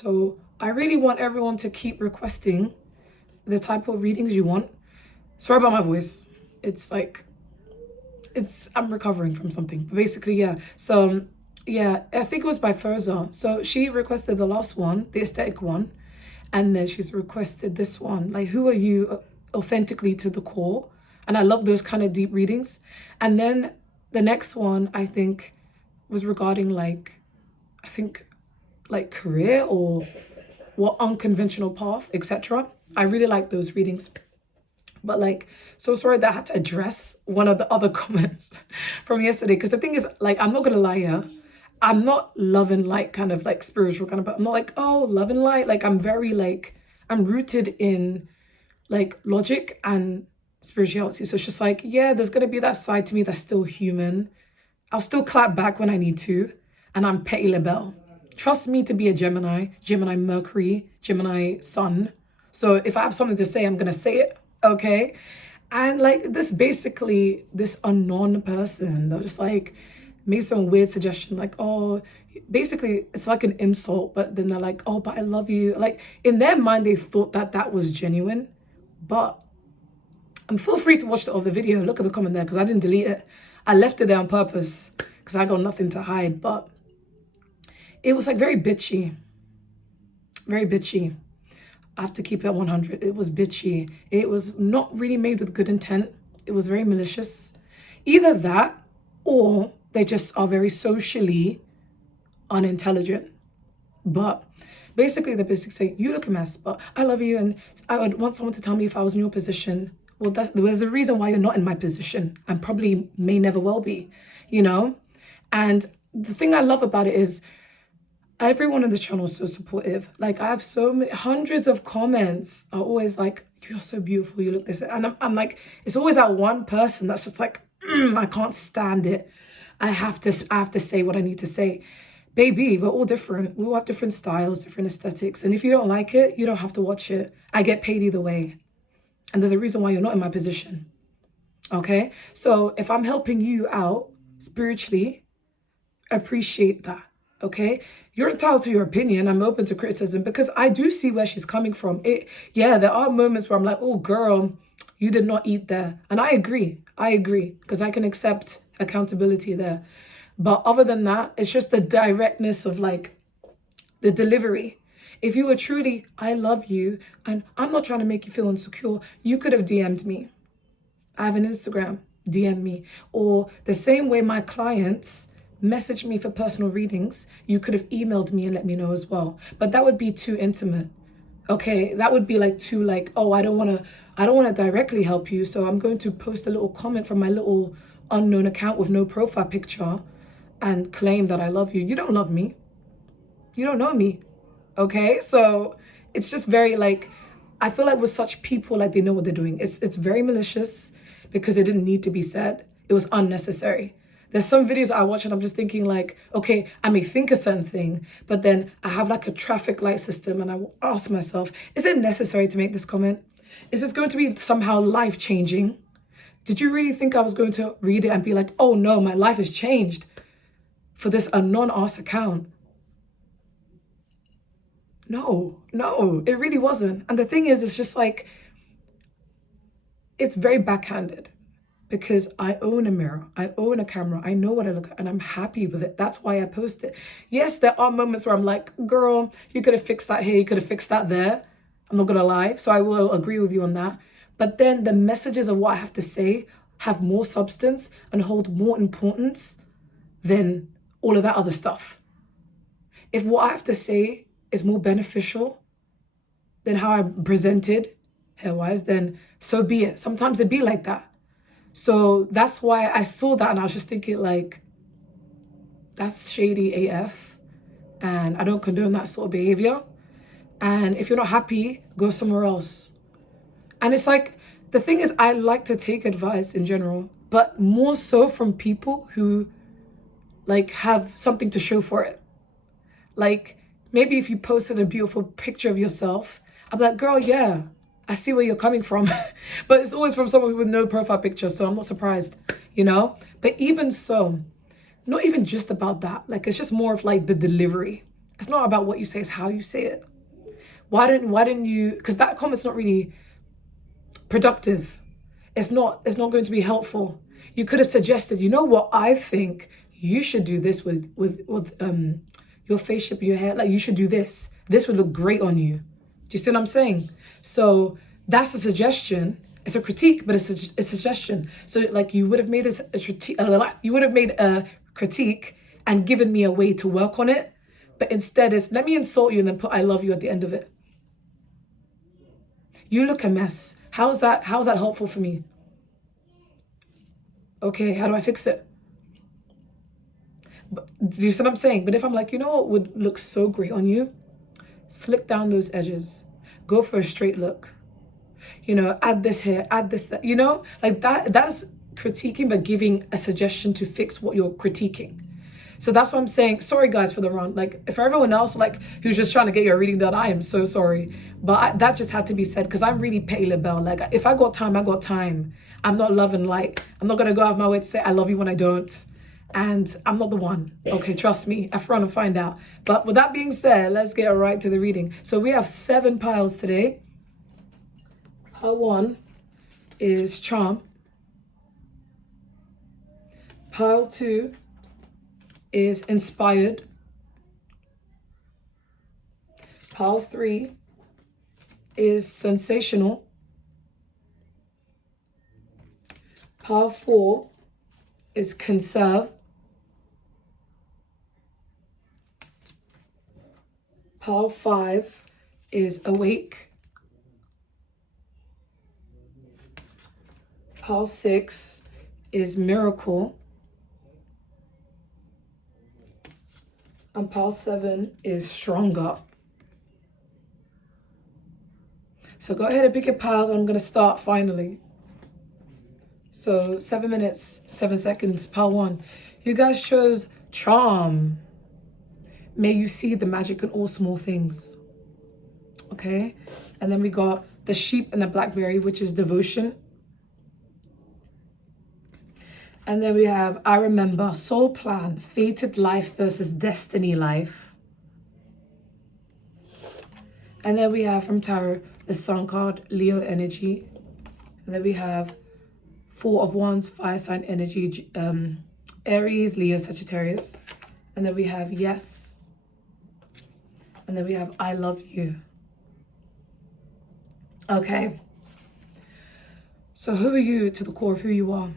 So I really want everyone to keep requesting the type of readings you want. Sorry about my voice. It's like I'm recovering from something. But basically, yeah. So yeah, I think it was by Furza. So she requested the last one, the aesthetic one, and then she's requested this one. Like, who are you authentically to the core? And I love those kind of deep readings. And then the next one I think was regarding like I think like career or what unconventional path, etc. I really like those readings. But like, so sorry that I had to address one of the other comments from yesterday. Because the thing is, like, I'm not gonna lie here. I'm not love and light kind of like spiritual kind of, but I'm not like, oh, love and light. Like, I'm very like, I'm rooted in like logic and spirituality. So it's just like, yeah, there's gonna be that side to me that's still human. I'll still clap back when I need to. And I'm Petty LaBelle. Trust me to be a Gemini, Gemini Mercury, Gemini Sun. So if I have something to say, I'm gonna say it, okay? And like this unknown person that was just like made some weird suggestion, like, oh, basically it's like an insult, but then they're like, oh, but I love you. Like in their mind, they thought that that was genuine, but feel free to watch the other video. Look at the comment there because I didn't delete it. I left it there on purpose because I got nothing to hide, but it was like very bitchy, very bitchy. I have to keep it at 100. It was bitchy. It was not really made with good intent. It was very malicious. Either that or they just are very socially unintelligent. But basically the basics say, you look a mess, but I love you and I would want someone to tell me if I was in your position. Well, there's a reason why you're not in my position and probably may never well be, you know? And the thing I love about it is everyone on the channel is so supportive. Like I have so many, hundreds of comments are always like, you're so beautiful, you look this. And I'm like, it's always that one person that's just like, I can't stand it. I have to say what I need to say. Baby, we're all different. We all have different styles, different aesthetics. And if you don't like it, you don't have to watch it. I get paid either way. And there's a reason why you're not in my position. Okay? So if I'm helping you out spiritually, appreciate that. Okay? You're entitled to your opinion. I'm open to criticism because I do see where she's coming from. Yeah, there are moments where I'm like, oh, girl, you did not eat there. And I agree. Because I can accept accountability there. But other than that, it's just the directness of like the delivery. If you were truly, I love you, and I'm not trying to make you feel insecure, you could have DM'd me. I have an Instagram, DM me. Or the same way my clients message me for personal readings, you could have emailed me and let me know as well. But that would be too intimate. Okay, that would be like too like, oh, I don't want to directly help you, so I'm going to post a little comment from my little unknown account with no profile picture and claim that I love you. You don't love me. You don't know me. Okay? So it's just very like, I feel like with such people, like they know what they're doing. It's very malicious because it didn't need to be said. It was unnecessary. There's some videos I watch and I'm just thinking like, okay, I may think a certain thing, but then I have like a traffic light system and I will ask myself, is it necessary to make this comment? Is this going to be somehow life-changing? Did you really think I was going to read it and be like, oh no, my life has changed for this anon-ass account? No, it really wasn't. And the thing is, it's just like, it's very backhanded because I own a mirror, I own a camera, I know what I look at and I'm happy with it. That's why I post it. Yes, there are moments where I'm like, girl, you could have fixed that here, you could have fixed that there. I'm not gonna lie, so I will agree with you on that. But then the messages of what I have to say have more substance and hold more importance than all of that other stuff. If what I have to say is more beneficial than how I'm presented hair-wise, then so be it. Sometimes it be like that. So that's why I saw that and I was just thinking like, that's shady AF and I don't condone that sort of behavior. And if you're not happy, go somewhere else. And it's like, the thing is, I like to take advice in general, but more so from people who like have something to show for it. Like maybe if you posted a beautiful picture of yourself, I'm like, girl, yeah, I see where you're coming from. But it's always from someone with no profile picture, so I'm not surprised, you know? But even so, not even just about that. Like, it's just more of like the delivery. It's not about what you say, it's how you say it. Why didn't you, because that comment's not really productive. It's not going to be helpful. You could have suggested, you know what, I think you should do this with your face shape, your hair. Like, you should do this. This would look great on you. Do you see what I'm saying? So that's a suggestion. It's a critique, but it's a suggestion. So like, you would have made a critique and given me a way to work on it. But instead it's, let me insult you and then put I love you at the end of it. You look a mess. How's that helpful for me? Okay, how do I fix it? But, do you see what I'm saying? But if I'm like, you know what would look so great on you? Slick down those edges. Go for a straight look. You know, add this here, add this, that, you know? Like that's critiquing, but giving a suggestion to fix what you're critiquing. So that's what I'm saying. Sorry, guys, for the rant. Like, for everyone else, like, who's just trying to get your reading done, I am so sorry. But that just had to be said, because I'm really petty LaBelle. Like, if I got time, I got time. I'm not loving, like, I'm not going to go out of my way to say I love you when I don't. And I'm not the one. Okay, trust me. I've run and find out. But with that being said, let's get right to the reading. So we have 7 piles today. Pile 1 is Charm. Pile 2 is Inspired. Pile 3 is Sensational. Pile 4 is Conserve. Pile 5 is Awake. Pile 6 is Miracle. And pile 7 is Stronger. So go ahead and pick your piles. I'm going to start finally. So 7 minutes, 7 seconds, pile 1. You guys chose Charm. May you see the magic in all small things. Okay. And then we got the Sheep and the Blackberry, which is Devotion. And then we have I Remember, Soul Plan, Fated Life versus Destiny Life. And then we have from Tarot, the Sun card, Leo Energy. And then we have 4 of Wands, Fire Sign Energy, Aries, Leo, Sagittarius. And then we have Yes. And then we have I Love You. Okay. So who are you to the core of who you are?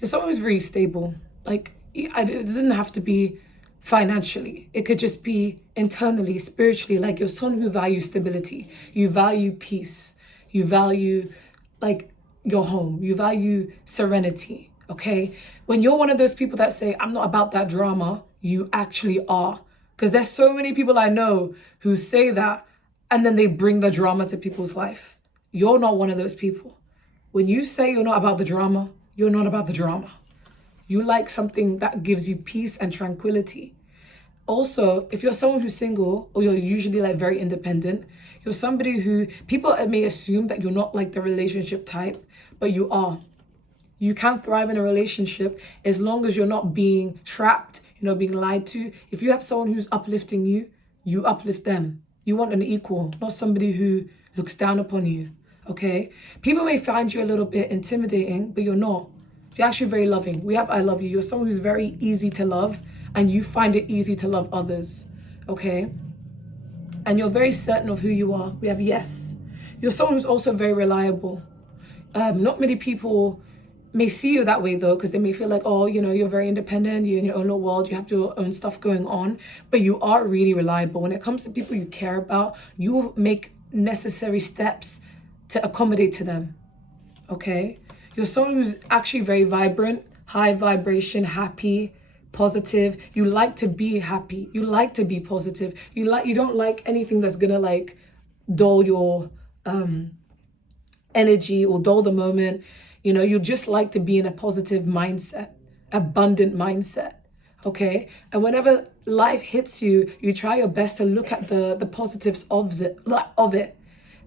You're someone who's very stable. Like, it doesn't have to be financially. It could just be internally, spiritually. Like, you're someone who values stability. You value peace. You value, like, your home. You value serenity, okay? When you're one of those people that say, I'm not about that drama, you actually are. Because there's so many people I know who say that, and then they bring the drama to people's life. You're not one of those people. When you say you're not about the drama, you're not about the drama. You like something that gives you peace and tranquility. Also, if you're someone who's single, or you're usually like very independent, you're somebody who people may assume that you're not like the relationship type, but you are. You can thrive in a relationship as long as you're not being trapped, you're not being lied to. If you have someone who's uplifting you, you uplift them. You want an equal, not somebody who looks down upon you. Okay, people may find you a little bit intimidating, but you're not. You're actually very loving. We have I love you. You're someone who's very easy to love, and you find it easy to love others. Okay, and you're very certain of who you are. We have Yes. You're someone who's also very reliable. Not many people may see you that way though, because they may feel like, oh, you know, you're very independent, you're in your own little world, you have your own stuff going on, but you are really reliable. When it comes to people you care about, you will make necessary steps to accommodate to them, okay? You're someone who's actually very vibrant, high vibration, happy, positive. You like to be happy. You like to be positive. You don't like anything that's gonna like dull your energy or dull the moment. You know, you just like to be in a positive mindset, abundant mindset, okay? And whenever life hits you, you try your best to look at the positives of it.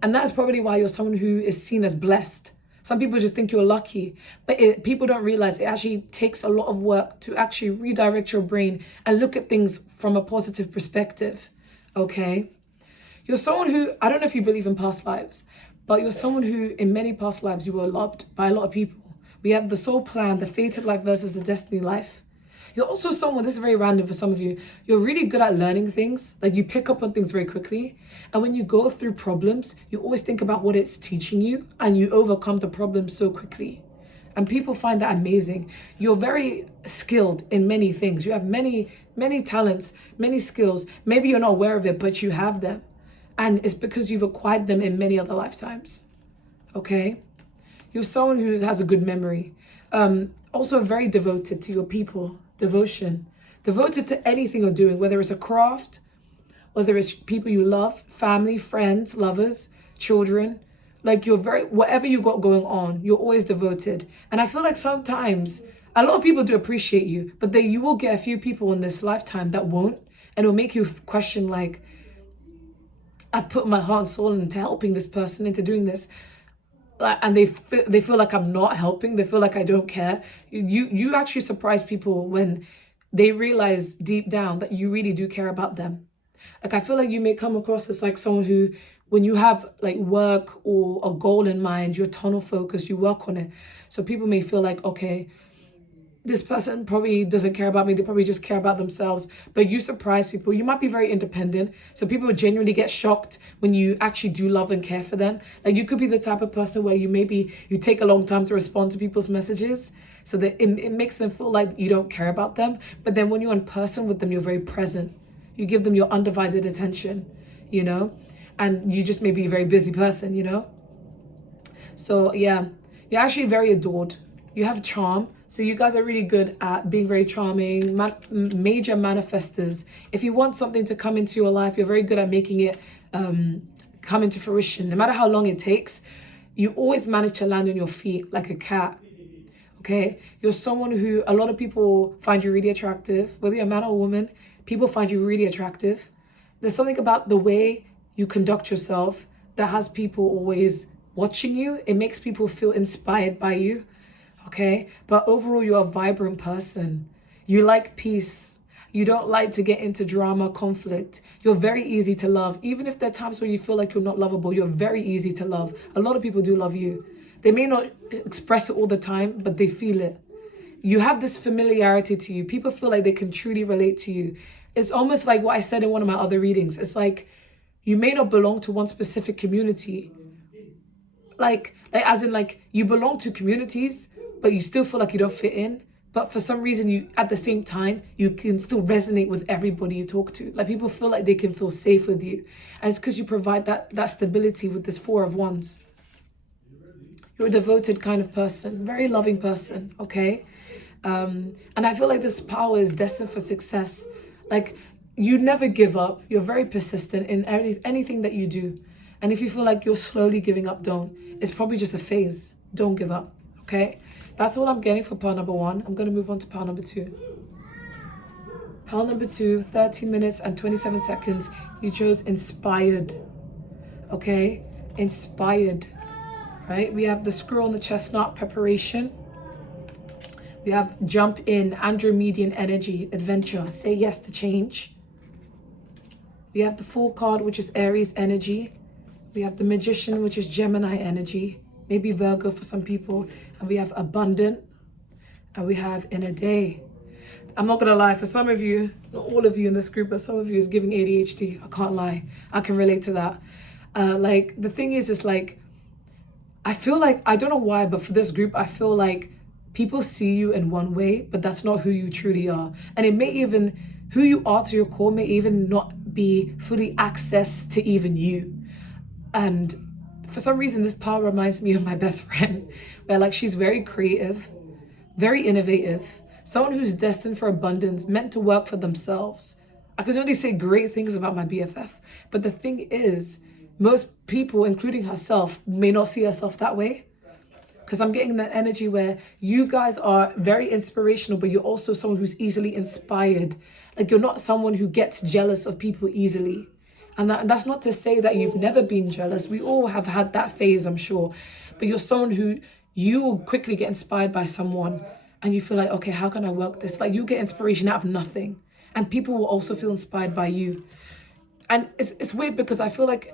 And that's probably why you're someone who is seen as blessed, Some people just think you're lucky, but people don't realize it actually takes a lot of work to actually redirect your brain and look at things from a positive perspective, okay? You're someone who, I don't know if you believe in past lives, but you're someone who, in many past lives, you were loved by a lot of people. We have the soul plan, the fated life versus the destiny life. You're also someone, this is very random for some of you, you're really good at learning things. Like you pick up on things very quickly. And when you go through problems, you always think about what it's teaching you and you overcome the problem so quickly. And people find that amazing. You're very skilled in many things. You have many talents, many skills. Maybe you're not aware of it, but you have them. And it's because you've acquired them in many other lifetimes, okay? You're someone who has a good memory. Also very devoted to your people. Devotion. Devoted to anything you're doing, whether it's a craft, whether it's people you love, family, friends, lovers, children. Like you're very, whatever you got going on, you're always devoted. And I feel like sometimes a lot of people do appreciate you, but then you will get a few people in this lifetime that won't. And it'll make you question like, I've put my heart and soul into helping this person, into doing this. And they feel like I'm not helping. They feel like I don't care. You actually surprise people when they realize deep down that you really do care about them. Like I feel like you may come across as like someone who, when you have like work or a goal in mind, you're tunnel focused, you work on it. So people may feel like, okay, this person probably doesn't care about me. They probably just care about themselves. But you surprise people. You might be very independent. So people genuinely get shocked when you actually do love and care for them. Like you could be the type of person where you take a long time to respond to people's messages. So that it makes them feel like you don't care about them. But then when you're in person with them, you're very present. You give them your undivided attention, you know? And you just may be a very busy person, you know? So yeah, you're actually very adored. You have charm. So you guys are really good at being very charming, major manifestors. If you want something to come into your life, you're very good at making it come into fruition. No matter how long it takes, you always manage to land on your feet like a cat, okay? You're someone who a lot of people find you really attractive. Whether you're a man or a woman, people find you really attractive. There's something about the way you conduct yourself that has people always watching you. It makes people feel inspired by you. Okay, but overall, you're a vibrant person. You like peace. You don't like to get into drama, conflict. You're very easy to love. Even if there are times where you feel like you're not lovable, you're very easy to love. A lot of people do love you. They may not express it all the time, but they feel it. You have this familiarity to you. People feel like they can truly relate to you. It's almost like what I said in one of my other readings. It's like you may not belong to one specific community. Like as in like you belong to communities, but you still feel like you don't fit in. But for some reason, you at the same time, you can still resonate with everybody you talk to. Like people feel like they can feel safe with you. And it's because you provide that stability with this Four of Wands. You're a devoted kind of person, very loving person, okay? And I feel like this power is destined for success. Like you never give up. You're very persistent in anything that you do. And if you feel like you're slowly giving up, don't. It's probably just a phase. Don't give up, okay? That's all I'm getting for pile number 1. I'm going to move on to pile number 2. Pile number 2, 13 minutes and 27 seconds. You chose inspired. Okay? Inspired. Right? We have the squirrel and the chestnut, preparation. We have jump in, Andromedian energy, adventure, say yes to change. We have the Fool card, which is Aries energy. We have the Magician, which is Gemini energy. Maybe Virgo for some people. And we have abundant. And we have in a day. I'm not gonna lie, for some of you, not all of you in this group, but some of you is giving ADHD. I can't lie. I can relate to that. Like the thing is like, I feel like, I don't know why, but for this group, I feel like people see you in one way, but that's not who you truly are. And it may even, who you are to your core may even not be fully access to even you. And for some reason, this power reminds me of my best friend, where like she's very creative, very innovative, someone who's destined for abundance, meant to work for themselves. I could only say great things about my BFF, but the thing is, most people, including herself, may not see herself that way. Because I'm getting that energy where you guys are very inspirational, but you're also someone who's easily inspired. Like you're not someone who gets jealous of people easily. And that's not to say that you've never been jealous. We all have had that phase, I'm sure. But you're someone who, you will quickly get inspired by someone and you feel like, okay, how can I work this? Like, you get inspiration out of nothing. And people will also feel inspired by you. And it's weird because I feel like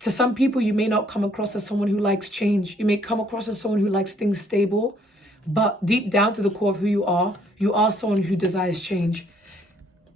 to some people, you may not come across as someone who likes change. You may come across as someone who likes things stable. But deep down to the core of who you are someone who desires change.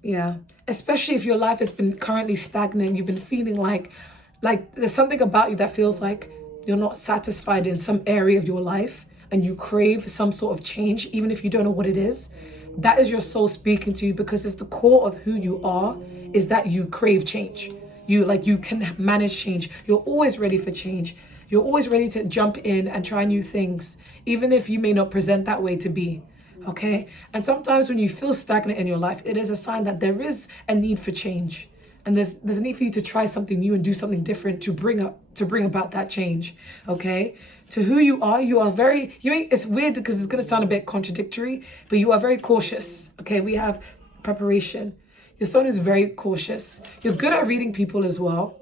Yeah. Especially if your life has been currently stagnant, you've been feeling like there's something about you that feels like you're not satisfied in some area of your life and you crave some sort of change, even if you don't know what it is. That is your soul speaking to you, because it's the core of who you are, is that you crave change. You can manage change. You're always ready for change. You're always ready to jump in and try new things, even if you may not present that way to be. Okay? And sometimes when you feel stagnant in your life, it is a sign that there is a need for change. And there's a need for you to try something new and do something different to bring about that change. Okay? To who you are very, it's weird because it's gonna sound a bit contradictory, but you are very cautious. Okay, we have preparation. You're someone who's very cautious. You're good at reading people as well.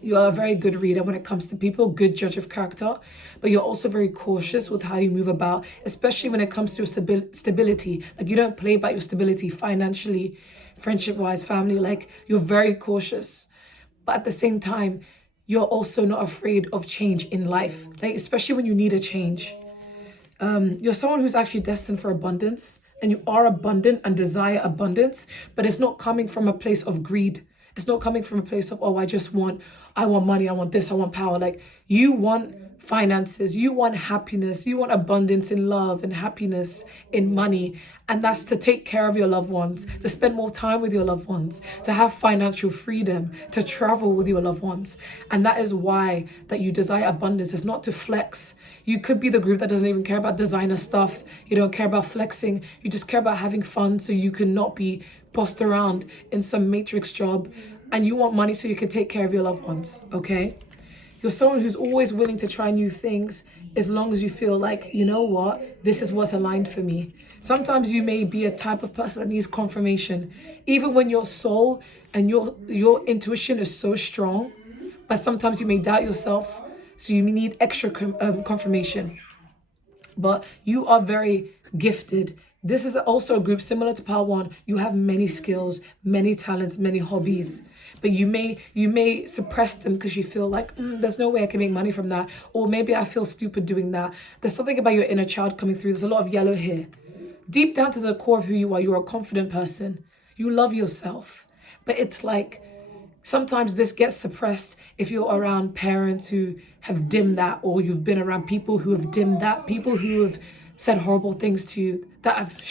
You are a very good reader when it comes to people, good judge of character, but you're also very cautious with how you move about, especially when it comes to your stability. Like, you don't play about your stability financially, friendship-wise, family. Like, you're very cautious. But at the same time, you're also not afraid of change in life, like, especially when you need a change. You're someone who's actually destined for abundance, and you are abundant and desire abundance, but it's not coming from a place of greed. It's not coming from a place of, oh, I want money, I want this, I want power. Like, you want finances, you want happiness, you want abundance in love and happiness in money. And that's to take care of your loved ones, to spend more time with your loved ones, to have financial freedom, to travel with your loved ones. And that is why that you desire abundance. It's not to flex. You could be the group that doesn't even care about designer stuff. You don't care about flexing. You just care about having fun so you can not be bossed around in some matrix job. And you want money so you can take care of your loved ones, okay? You're someone who's always willing to try new things as long as you feel like, you know what, this is what's aligned for me. Sometimes you may be a type of person that needs confirmation, even when your soul and your intuition is so strong, but sometimes you may doubt yourself, so you need extra confirmation. But you are very gifted. This is also a group similar to Part 1. You have many skills, many talents, many hobbies. But you may suppress them because you feel like, there's no way I can make money from that. Or maybe I feel stupid doing that. There's something about your inner child coming through. There's a lot of yellow here. Deep down to the core of who you are, you're a confident person. You love yourself. But it's like, sometimes this gets suppressed if you're around parents who have dimmed that, or you've been around people who have dimmed that, people who have said horrible things to you, that have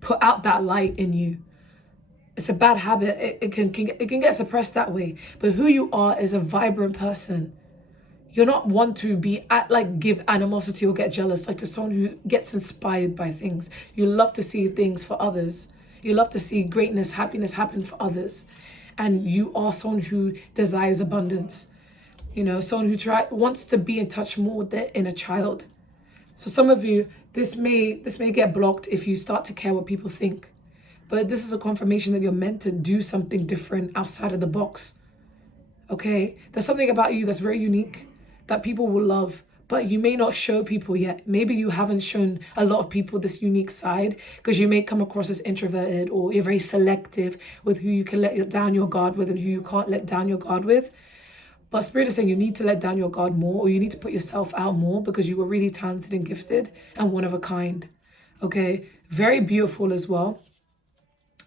put out that light in you. It's a bad habit. It can get suppressed that way. But who you are is a vibrant person. You're not one to be give animosity or get jealous. Like, you're someone who gets inspired by things. You love to see things for others. You love to see greatness, happiness happen for others. And you are someone who desires abundance. You know, someone who wants to be in touch more with their inner child. For some of you, this may get blocked if you start to care what people think. But this is a confirmation that you're meant to do something different outside of the box. Okay? There's something about you that's very unique that people will love, but you may not show people yet. Maybe you haven't shown a lot of people this unique side because you may come across as introverted, or you're very selective with who you can let down your guard with and who you can't let down your guard with. But Spirit is saying you need to let down your guard more, or you need to put yourself out more, because you were really talented and gifted and one of a kind. Okay? Very beautiful as well.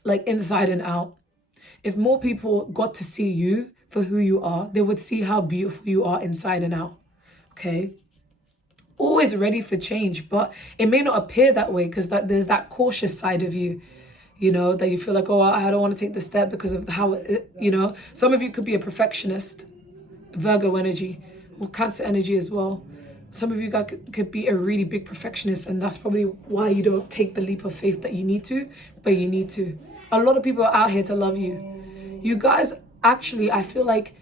Like, inside and out. If more people got to see you for who you are, they would see how beautiful you are inside and out. Okay? Always ready for change, but it may not appear that way because there's that cautious side of you, you know, that you feel like, oh, I don't want to take the step because of how, some of you could be a perfectionist, Virgo energy, or Cancer energy as well. Some of you guys could be a really big perfectionist, and that's probably why you don't take the leap of faith that you need to, but you need to. A lot of people are out here to love you. You guys, actually, I feel like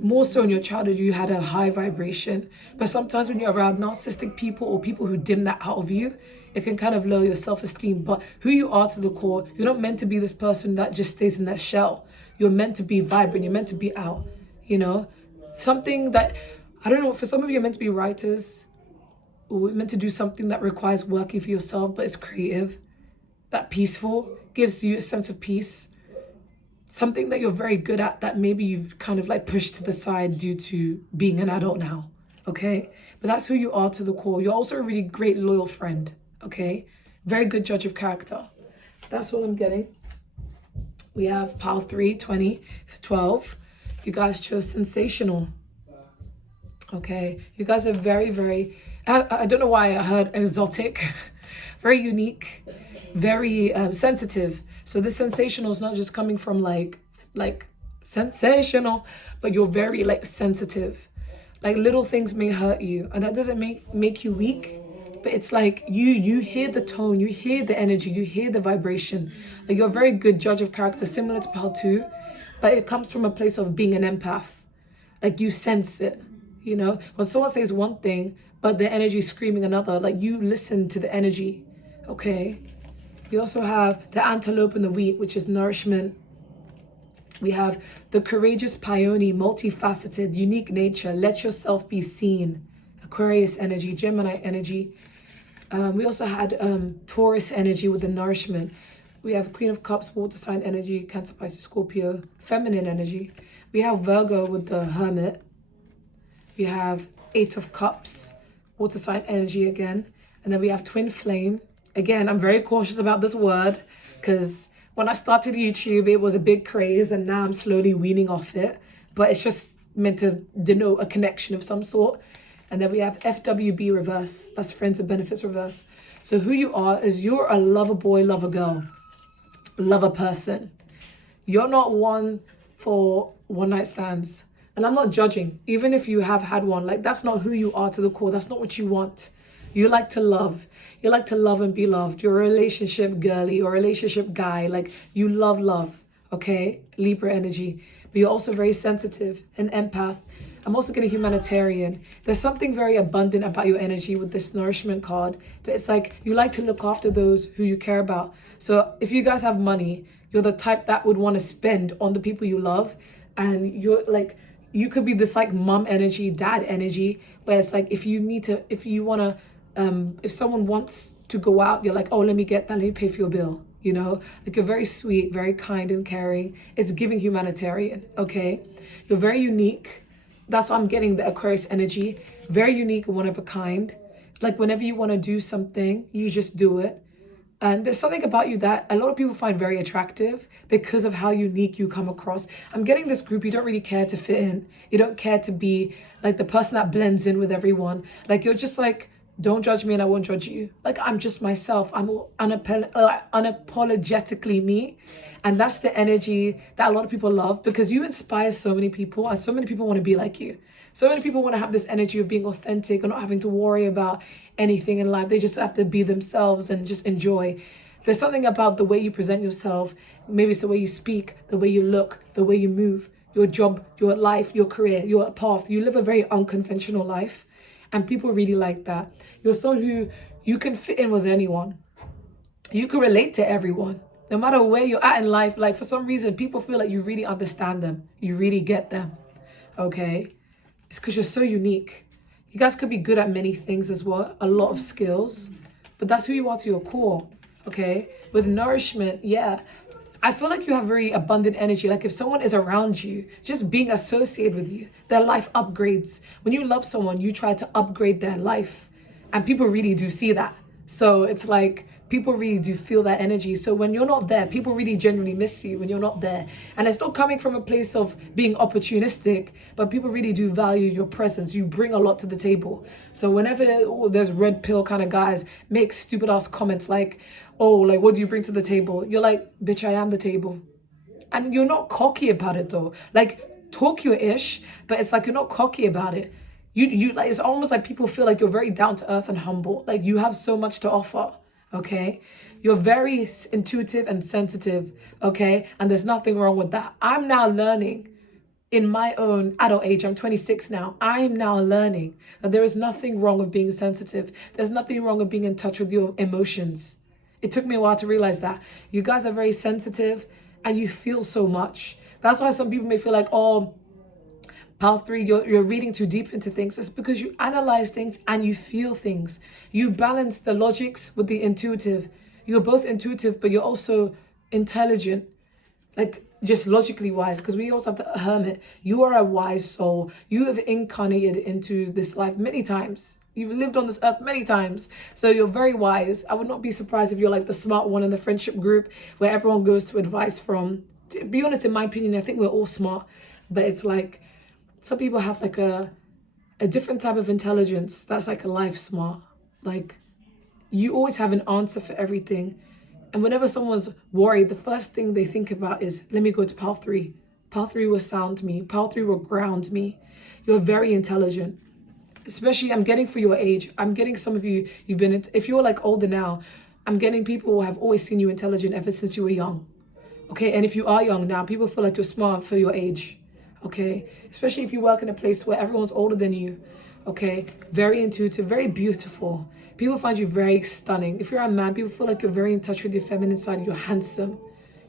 more so in your childhood, you had a high vibration. But sometimes when you're around narcissistic people or people who dim that out of you, it can kind of lower your self-esteem. But who you are to the core, you're not meant to be this person that just stays in that shell. You're meant to be vibrant. You're meant to be out, you know? Something that, I don't know, for some of you, you're meant to be writers, or meant to do something that requires working for yourself, but it's creative, that peaceful, gives you a sense of peace. Something that you're very good at that maybe you've kind of like pushed to the side due to being an adult now, okay? But that's who you are to the core. You're also a really great, loyal friend, okay? Very good judge of character. That's what I'm getting. We have pile 3, 20, 12. You guys chose sensational, okay? You guys are very, very, I don't know why I heard exotic, very unique, very sensitive. So this sensational is not just coming from like sensational, but you're very like sensitive. Like little things may hurt you, and that doesn't make you weak, but it's like you hear the tone, you hear the energy, you hear the vibration. Like you're a very good judge of character, similar to Pal 2, but it comes from a place of being an empath. Like you sense it, you know? When someone says one thing, but their energy is screaming another, like you listen to the energy, okay? We also have the antelope and the wheat, which is nourishment. We have the courageous peony, multifaceted, unique nature. Let yourself be seen. Aquarius energy, Gemini energy. We also had Taurus energy with the nourishment. We have Queen of Cups, water sign energy, Cancer, Pisces, Scorpio, feminine energy. We have Virgo with the Hermit. We have 8 of Cups, water sign energy again. And then we have Twin Flame. Again, I'm very cautious about this word because when I started YouTube, it was a big craze and now I'm slowly weaning off it. But it's just meant to denote a connection of some sort. And then we have FWB reverse. That's Friends with Benefits reverse. So who you are is you're a lover boy, lover girl, lover person. You're not one for one night stands. And I'm not judging. Even if you have had one, like that's not who you are to the core. That's not what you want. You like to love. You like to love and be loved. You're a relationship girly or relationship guy. Like you love, okay? Libra energy. But you're also very sensitive, an empath. I'm also getting humanitarian. There's something very abundant about your energy with this nourishment card. But it's like you like to look after those who you care about. So if you guys have money, you're the type that would want to spend on the people you love. And you're like, you could be this like mom energy, dad energy, where it's like if you want to, if someone wants to go out, you're like, oh, let me get that, let me pay for your bill, you know? Like you're very sweet, very kind and caring. It's giving humanitarian, okay? You're very unique. That's why I'm getting the Aquarius energy. Very unique and one of a kind. Like whenever you want to do something, you just do it. And there's something about you that a lot of people find very attractive because of how unique you come across. I'm getting this group, you don't really care to fit in. You don't care to be like the person that blends in with everyone. Like you're just like, don't judge me and I won't judge you. Like I'm just myself. I'm unapologetically me. And that's the energy that a lot of people love because you inspire so many people and so many people want to be like you. So many people want to have this energy of being authentic and not having to worry about anything in life. They just have to be themselves and just enjoy. There's something about the way you present yourself. Maybe it's the way you speak, the way you look, the way you move, your job, your life, your career, your path. You live a very unconventional life. And people really like that. You're someone who you can fit in with anyone. You can relate to everyone. No matter where you're at in life, like for some reason, people feel like you really understand them. You really get them, okay? It's because you're so unique. You guys could be good at many things as well, a lot of skills, but that's who you are to your core, okay? With nourishment, yeah. I feel like you have very abundant energy. Like if someone is around you, just being associated with you, their life upgrades. When you love someone, you try to upgrade their life. And people really do see that. So it's like people really do feel that energy. So when you're not there, people really genuinely miss you when you're not there. And it's not coming from a place of being opportunistic, but people really do value your presence. You bring a lot to the table. So whenever there's red pill kind of guys make stupid ass comments like, oh, like, what do you bring to the table? You're like, bitch, I am the table. And you're not cocky about it though. Like, talk your ish, but it's like you're not cocky about it. You like, it's almost like people feel like you're very down to earth and humble. Like you have so much to offer, okay? You're very intuitive and sensitive, okay? And there's nothing wrong with that. I'm now learning in my own adult age, I'm 26 now, I'm now learning that there is nothing wrong with being sensitive. There's nothing wrong with being in touch with your emotions. It took me a while to realize that. You guys are very sensitive and you feel so much. That's why some people may feel like, oh, pile 3, you're reading too deep into things. It's because you analyze things and you feel things. You balance the logics with the intuitive. You're both intuitive, but you're also intelligent, like just logically wise, because we also have the hermit. You are a wise soul. You have incarnated into this life many times. You've lived on this earth many times. So you're very wise. I would not be surprised if you're like the smart one in the friendship group where everyone goes to advice from. To be honest, in my opinion, I think we're all smart. But it's like some people have like a different type of intelligence that's like a life smart. Like you always have an answer for everything. And whenever someone's worried, the first thing they think about is, let me go to pile 3. Pile 3 will sound me. Pile 3 will ground me. You're very intelligent. Especially, I'm getting for your age. I'm getting some of you, if you're like older now, I'm getting people who have always seen you intelligent ever since you were young. Okay, and if you are young now, people feel like you're smart for your age. Okay, especially if you work in a place where everyone's older than you. Okay, very intuitive, very beautiful. People find you very stunning. If you're a man, people feel like you're very in touch with your feminine side. You're handsome.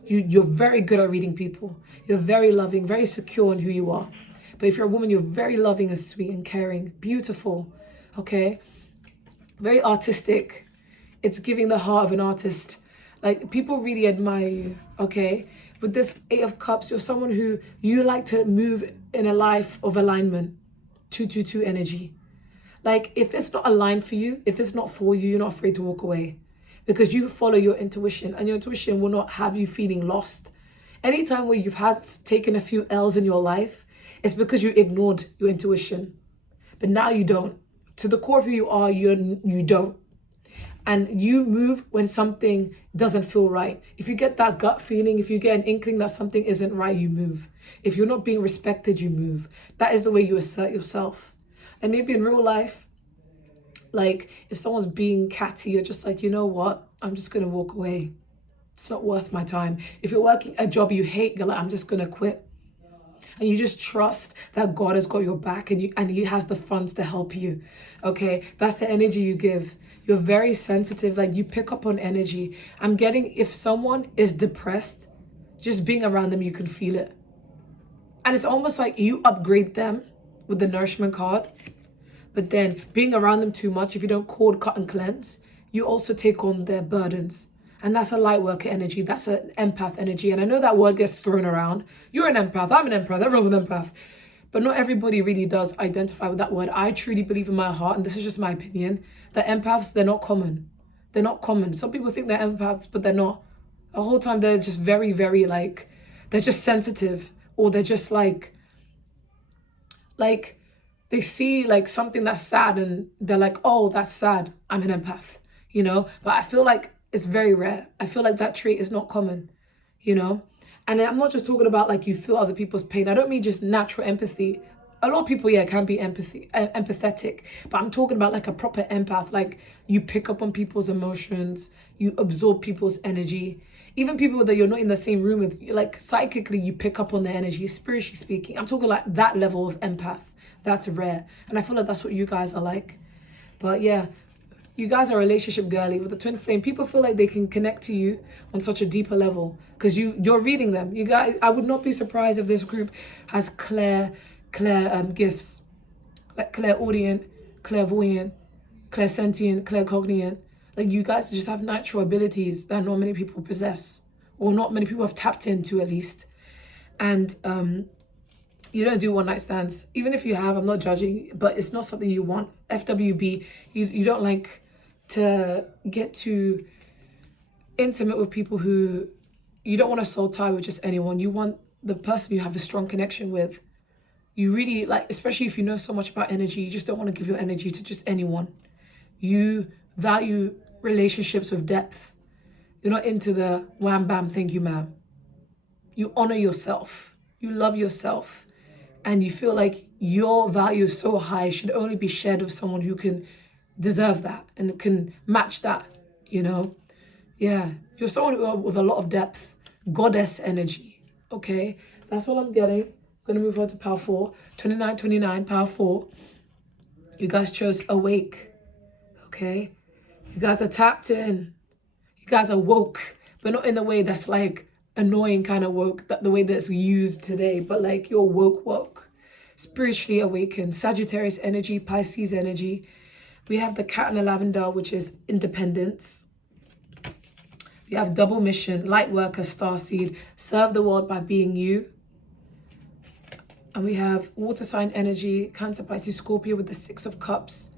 You're very good at reading people. You're very loving, very secure in who you are. But if you're a woman, you're very loving and sweet and caring, beautiful. Okay, very artistic. It's giving the heart of an artist. Like people really admire you. Okay, with this 8 of Cups, you're someone who you like to move in a life of alignment. 222 energy. Like if it's not aligned for you, if it's not for you, you're not afraid to walk away because you follow your intuition and your intuition will not have you feeling lost. Anytime where you've had taken a few L's in your life, it's because you ignored your intuition. But now you don't. To the core of who you are, you don't. And you move when something doesn't feel right. If you get that gut feeling, if you get an inkling that something isn't right, you move. If you're not being respected, you move. That is the way you assert yourself. And maybe in real life, like if someone's being catty, you're just like, you know what? I'm just going to walk away. It's not worth my time. If you're working a job you hate, you're like, I'm just going to quit. And you just trust that God has got your back and he has the funds to help you. Okay, that's the energy you give. You're very sensitive, like you pick up on energy. I'm getting, if someone is depressed, just being around them, you can feel it. And it's almost like you upgrade them with the nourishment card. But then being around them too much, if you don't cord, cut, and cleanse, you also take on their burdens. And that's a light worker energy. That's an empath energy. And I know that word gets thrown around. You're an empath. I'm an empath. Everyone's an empath. But not everybody really does identify with that word. I truly believe in my heart, and this is just my opinion, that empaths, they're not common. They're not common. Some people think they're empaths, but they're not. The whole time they're just very, very like, they're just sensitive. Or they're just like they see like something that's sad and they're like, oh, that's sad. I'm an empath, you know? But I feel like it's very rare. I feel like that trait is not common, you know? And I'm not just talking about like you feel other people's pain. I don't mean just natural empathy. A lot of people, yeah, can be empathetic. But I'm talking about like a proper empath. Like you pick up on people's emotions. You absorb people's energy. Even people that you're not in the same room with, like psychically, you pick up on their energy, spiritually speaking. I'm talking like that level of empath. That's rare. And I feel like that's what you guys are like. But yeah, you guys are a relationship girly with a twin flame. People feel like they can connect to you on such a deeper level because you're reading them. You guys, I would not be surprised if this group has clear gifts, like clairaudient, clairvoyant, clairsentient, claircognient. Like you guys just have natural abilities that not many people possess, or not many people have tapped into at least. And you don't do one night stands. Even if you have, I'm not judging, but it's not something you want. FWB, you don't like to get too intimate with people who you don't want to soul tie with just anyone. You want the person you have a strong connection with. You really like, especially if you know so much about energy, you just don't want to give your energy to just anyone. You value relationships with depth. You're not into the wham bam, thank you ma'am. You honor yourself. You love yourself. And you feel like your value is so high, should only be shared with someone who can deserve that and can match that, you know? Yeah, you're someone with a lot of depth, goddess energy, okay? That's all I'm getting. I'm gonna move on to power 4. 29, power 4. You guys chose awake, okay? You guys are tapped in. You guys are woke, but not in the way that's like annoying kind of woke, that the way that's used today, but like you're woke, spiritually awakened. Sagittarius energy, Pisces energy. We have the cat and the lavender, which is independence. We have double mission, light worker, starseed, serve the world by being you. And we have water sign energy, Cancer, Pisces, Scorpio with the 6 of Cups.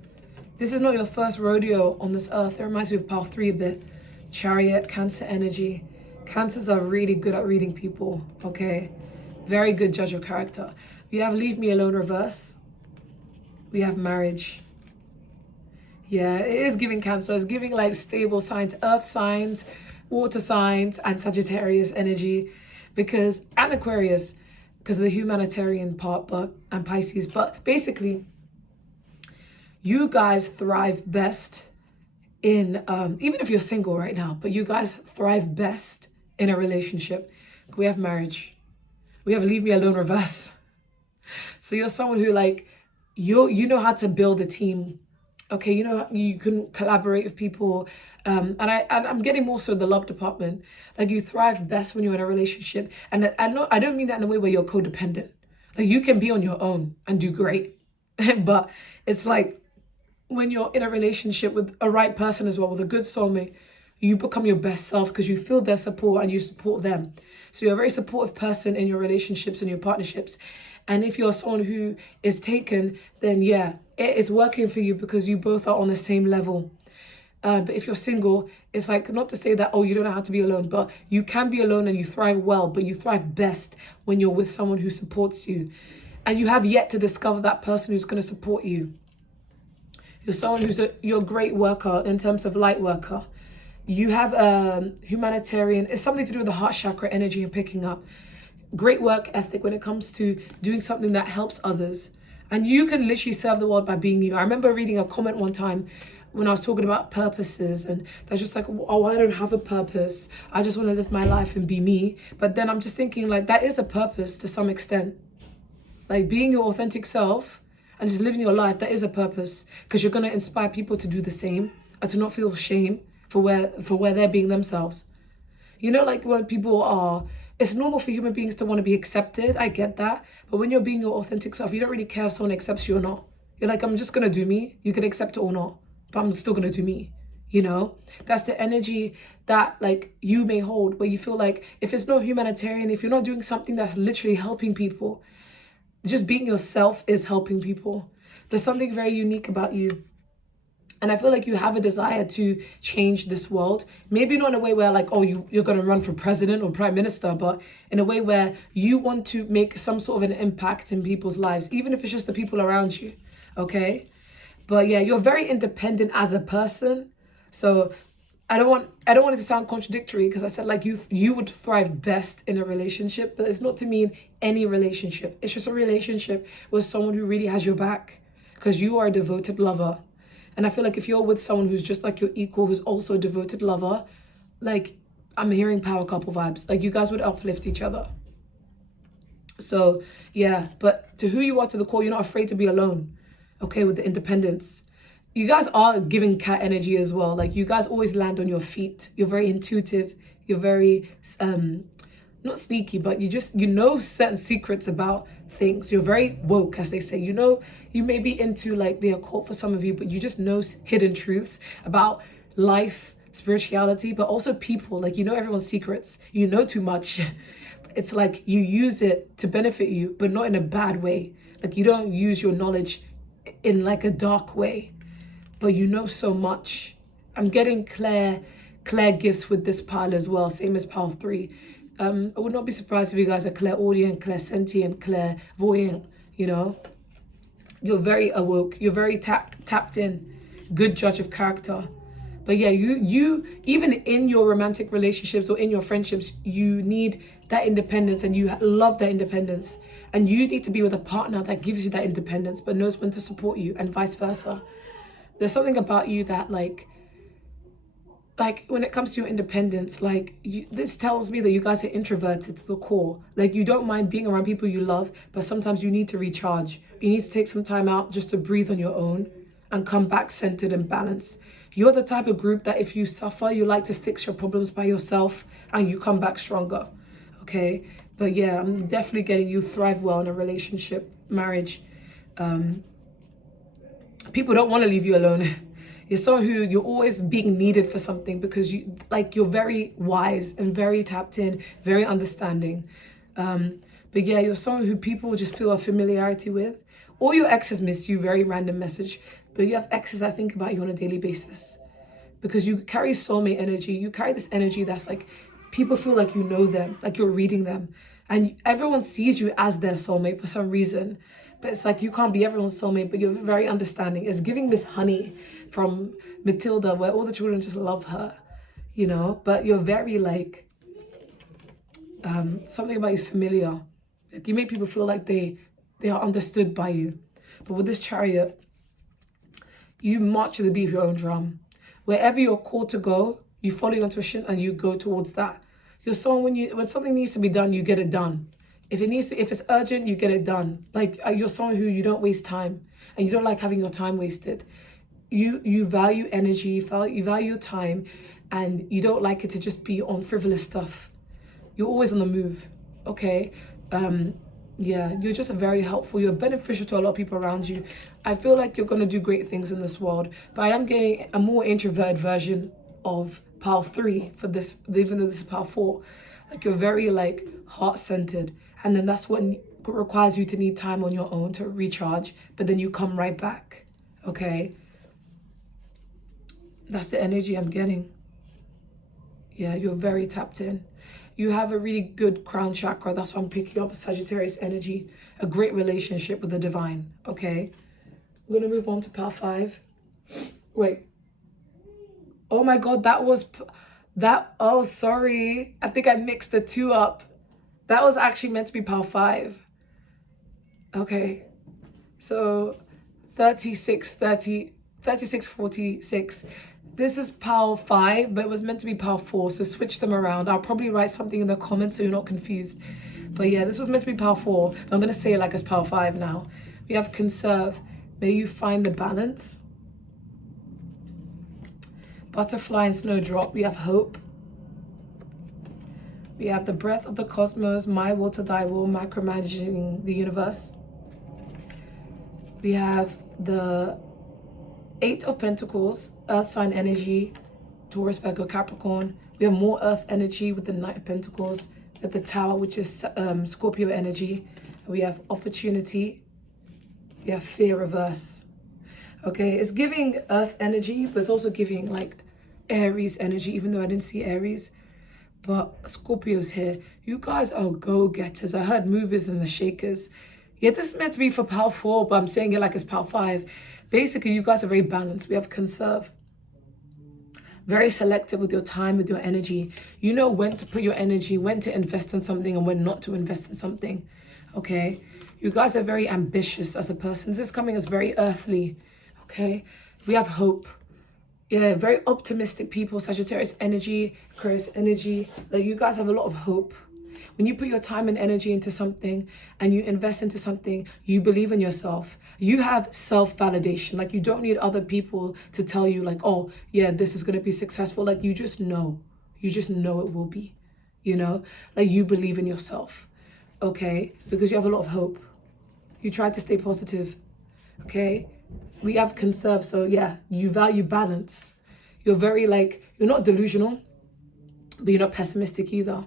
This is not your first rodeo on this earth. It reminds me of Pile 3 a bit. Chariot, Cancer energy. Cancers are really good at reading people, okay? Very good judge of character. We have leave me alone reverse. We have marriage. Yeah, it is giving Cancer. It's giving like stable signs, earth signs, water signs, and Sagittarius energy, because, and Aquarius, because of the humanitarian part, but, and Pisces. But basically, you guys thrive best in, even if you're single right now, but you guys thrive best in a relationship. We have marriage. We have leave me alone reverse. So you're someone who like, you know how to build a team. Okay, you know, you can collaborate with people. And I'm getting more so the love department. Like you thrive best when you're in a relationship. And I don't mean that in a way where you're codependent. Like you can be on your own and do great. But it's like when you're in a relationship with a right person as well, with a good soulmate, you become your best self because you feel their support and you support them. So you're a very supportive person in your relationships and your partnerships. And if you're someone who is taken, then yeah, it's working for you because you both are on the same level. But if you're single, it's like, not to say that, oh, you don't know how to be alone, but you can be alone and you thrive well, but you thrive best when you're with someone who supports you. And you have yet to discover that person who's going to support you. You're someone you're a great worker in terms of light worker. You have humanitarian, it's something to do with the heart chakra energy and picking up. Great work ethic when it comes to doing something that helps others. And you can literally serve the world by being you. I remember reading a comment one time when I was talking about purposes, and they're just like, oh, I don't have a purpose. I just want to live my life and be me. But then I'm just thinking like, that is a purpose to some extent. Like being your authentic self and just living your life, that is a purpose, because you're going to inspire people to do the same and to not feel shame for where they're being themselves. You know, like when people are, it's normal for human beings to want to be accepted. I get that. But when you're being your authentic self, you don't really care if someone accepts you or not. You're like, I'm just going to do me. You can accept it or not, but I'm still going to do me. You know, that's the energy that like you may hold, where you feel like if it's not humanitarian, if you're not doing something that's literally helping people, just being yourself is helping people. There's something very unique about you. And I feel like you have a desire to change this world. Maybe not in a way where like, oh, you're going to run for president or prime minister, but in a way where you want to make some sort of an impact in people's lives, even if it's just the people around you, okay? But yeah, you're very independent as a person. So I don't want it to sound contradictory, because I said like you would thrive best in a relationship, but it's not to mean any relationship. It's just a relationship with someone who really has your back, because you are a devoted lover. And I feel like if you're with someone who's just like your equal, who's also a devoted lover, like I'm hearing power couple vibes. Like you guys would uplift each other. So yeah, but to who you are to the core, you're not afraid to be alone. Okay, with the independence. You guys are giving cat energy as well. Like you guys always land on your feet. You're very intuitive. You're very, not sneaky, but you know certain secrets about things. You're very woke, as they say. You know, you may be into like the occult for some of you, but you just know hidden truths about life, spirituality, but also people. Like you know everyone's secrets. You know too much. It's like you use it to benefit you, but not in a bad way. Like you don't use your knowledge in like a dark way, but you know so much. I'm getting clear gifts with this pile as well, same as pile 3. I would not be surprised if you guys are clairaudient, clairsentient, clairvoyant, you know. You're very awoke. You're very tapped in. Good judge of character. But yeah, you even in your romantic relationships or in your friendships, you need that independence, and you love that independence. And you need to be with a partner that gives you that independence but knows when to support you, and vice versa. There's something about you that like when it comes to your independence, like this tells me that you guys are introverted to the core. Like you don't mind being around people you love, but sometimes you need to recharge. You need to take some time out just to breathe on your own and come back centered and balanced. You're the type of group that if you suffer, you like to fix your problems by yourself and you come back stronger. okay? But yeah, I'm definitely getting you thrive well in a relationship, marriage. People don't want to leave you alone. You're someone who you're always being needed for something because you're very wise and very tapped in, very understanding. But yeah, you're someone who people just feel a familiarity with. All your exes miss you, very random message. But you have exes that think about you on a daily basis because you carry soulmate energy. You carry this energy that's like, people feel like you know them, like you're reading them. And everyone sees you as their soulmate for some reason. But it's like you can't be everyone's soulmate, but you're very understanding. It's giving Miss Honey from Matilda, where all the children just love her, you know? But you're very like, something about you is familiar. Like you make people feel like they are understood by you. But with this Chariot, you march to the beat of your own drum. Wherever you're called to go, you follow your intuition and you go towards that. You're someone when something needs to be done, you get it done. If it's urgent, you get it done. Like you're someone who you don't waste time and you don't like having your time wasted. You value energy, you value your time, and you don't like it to just be on frivolous stuff. You're always on the move, okay? Yeah, you're just very helpful. You're beneficial to a lot of people around you. I feel like you're going to do great things in this world, but I am getting a more introverted version of pile 3 for this, even though this is pile 4. Like you're very like heart-centered, and then that's what requires you to need time on your own to recharge, but then you come right back, okay? That's the energy I'm getting. Yeah, you're very tapped in. You have a really good crown chakra. That's why I'm picking up Sagittarius energy. A great relationship with the divine, okay? We're going to move on to pile 5. Wait. Oh my God, oh, sorry. I think I mixed the 2 up. That was actually meant to be pile 5. Okay. So 3646. This is pile 5, but it was meant to be pile 4, so switch them around. I'll probably write something in the comments so you're not confused. But yeah, this was meant to be pile 4. But I'm going to say it like it's pile 5 now. We have Conserve. May you find the balance. Butterfly and Snowdrop. We have Hope. We have the Breath of the Cosmos, My Will to Thy Will, Micromanaging the Universe. We have the 8 of Pentacles, Earth sign energy, Taurus, Virgo, Capricorn. We have more Earth energy with the Knight of Pentacles, with the Tower, which is Scorpio energy. We have Opportunity. We have Fear reverse. Okay, it's giving Earth energy, but it's also giving like Aries energy, even though I didn't see Aries. But Scorpio's here. You guys are go-getters. I heard movers and the shakers. Yeah, this is meant to be for pile 4, but I'm saying it like it's pile 5. Basically, you guys are very balanced. We have Conserve. Very selective with your time, with your energy. You know when to put your energy, when to invest in something and when not to invest in something. Okay? You guys are very ambitious as a person. This is coming as very earthly. Okay? We have Hope. Yeah, very optimistic people. Sagittarius energy, Aquarius energy. Like you guys have a lot of hope. When you put your time and energy into something and you invest into something, you believe in yourself. You have self-validation. Like you don't need other people to tell you like, oh, yeah, this is going to be successful. Like you just know. You just know it will be, you know? Like you believe in yourself, okay? Because you have a lot of hope. You try to stay positive, okay? We have Conserve, so yeah, you value balance. You're very like, you're not delusional, but you're not pessimistic either.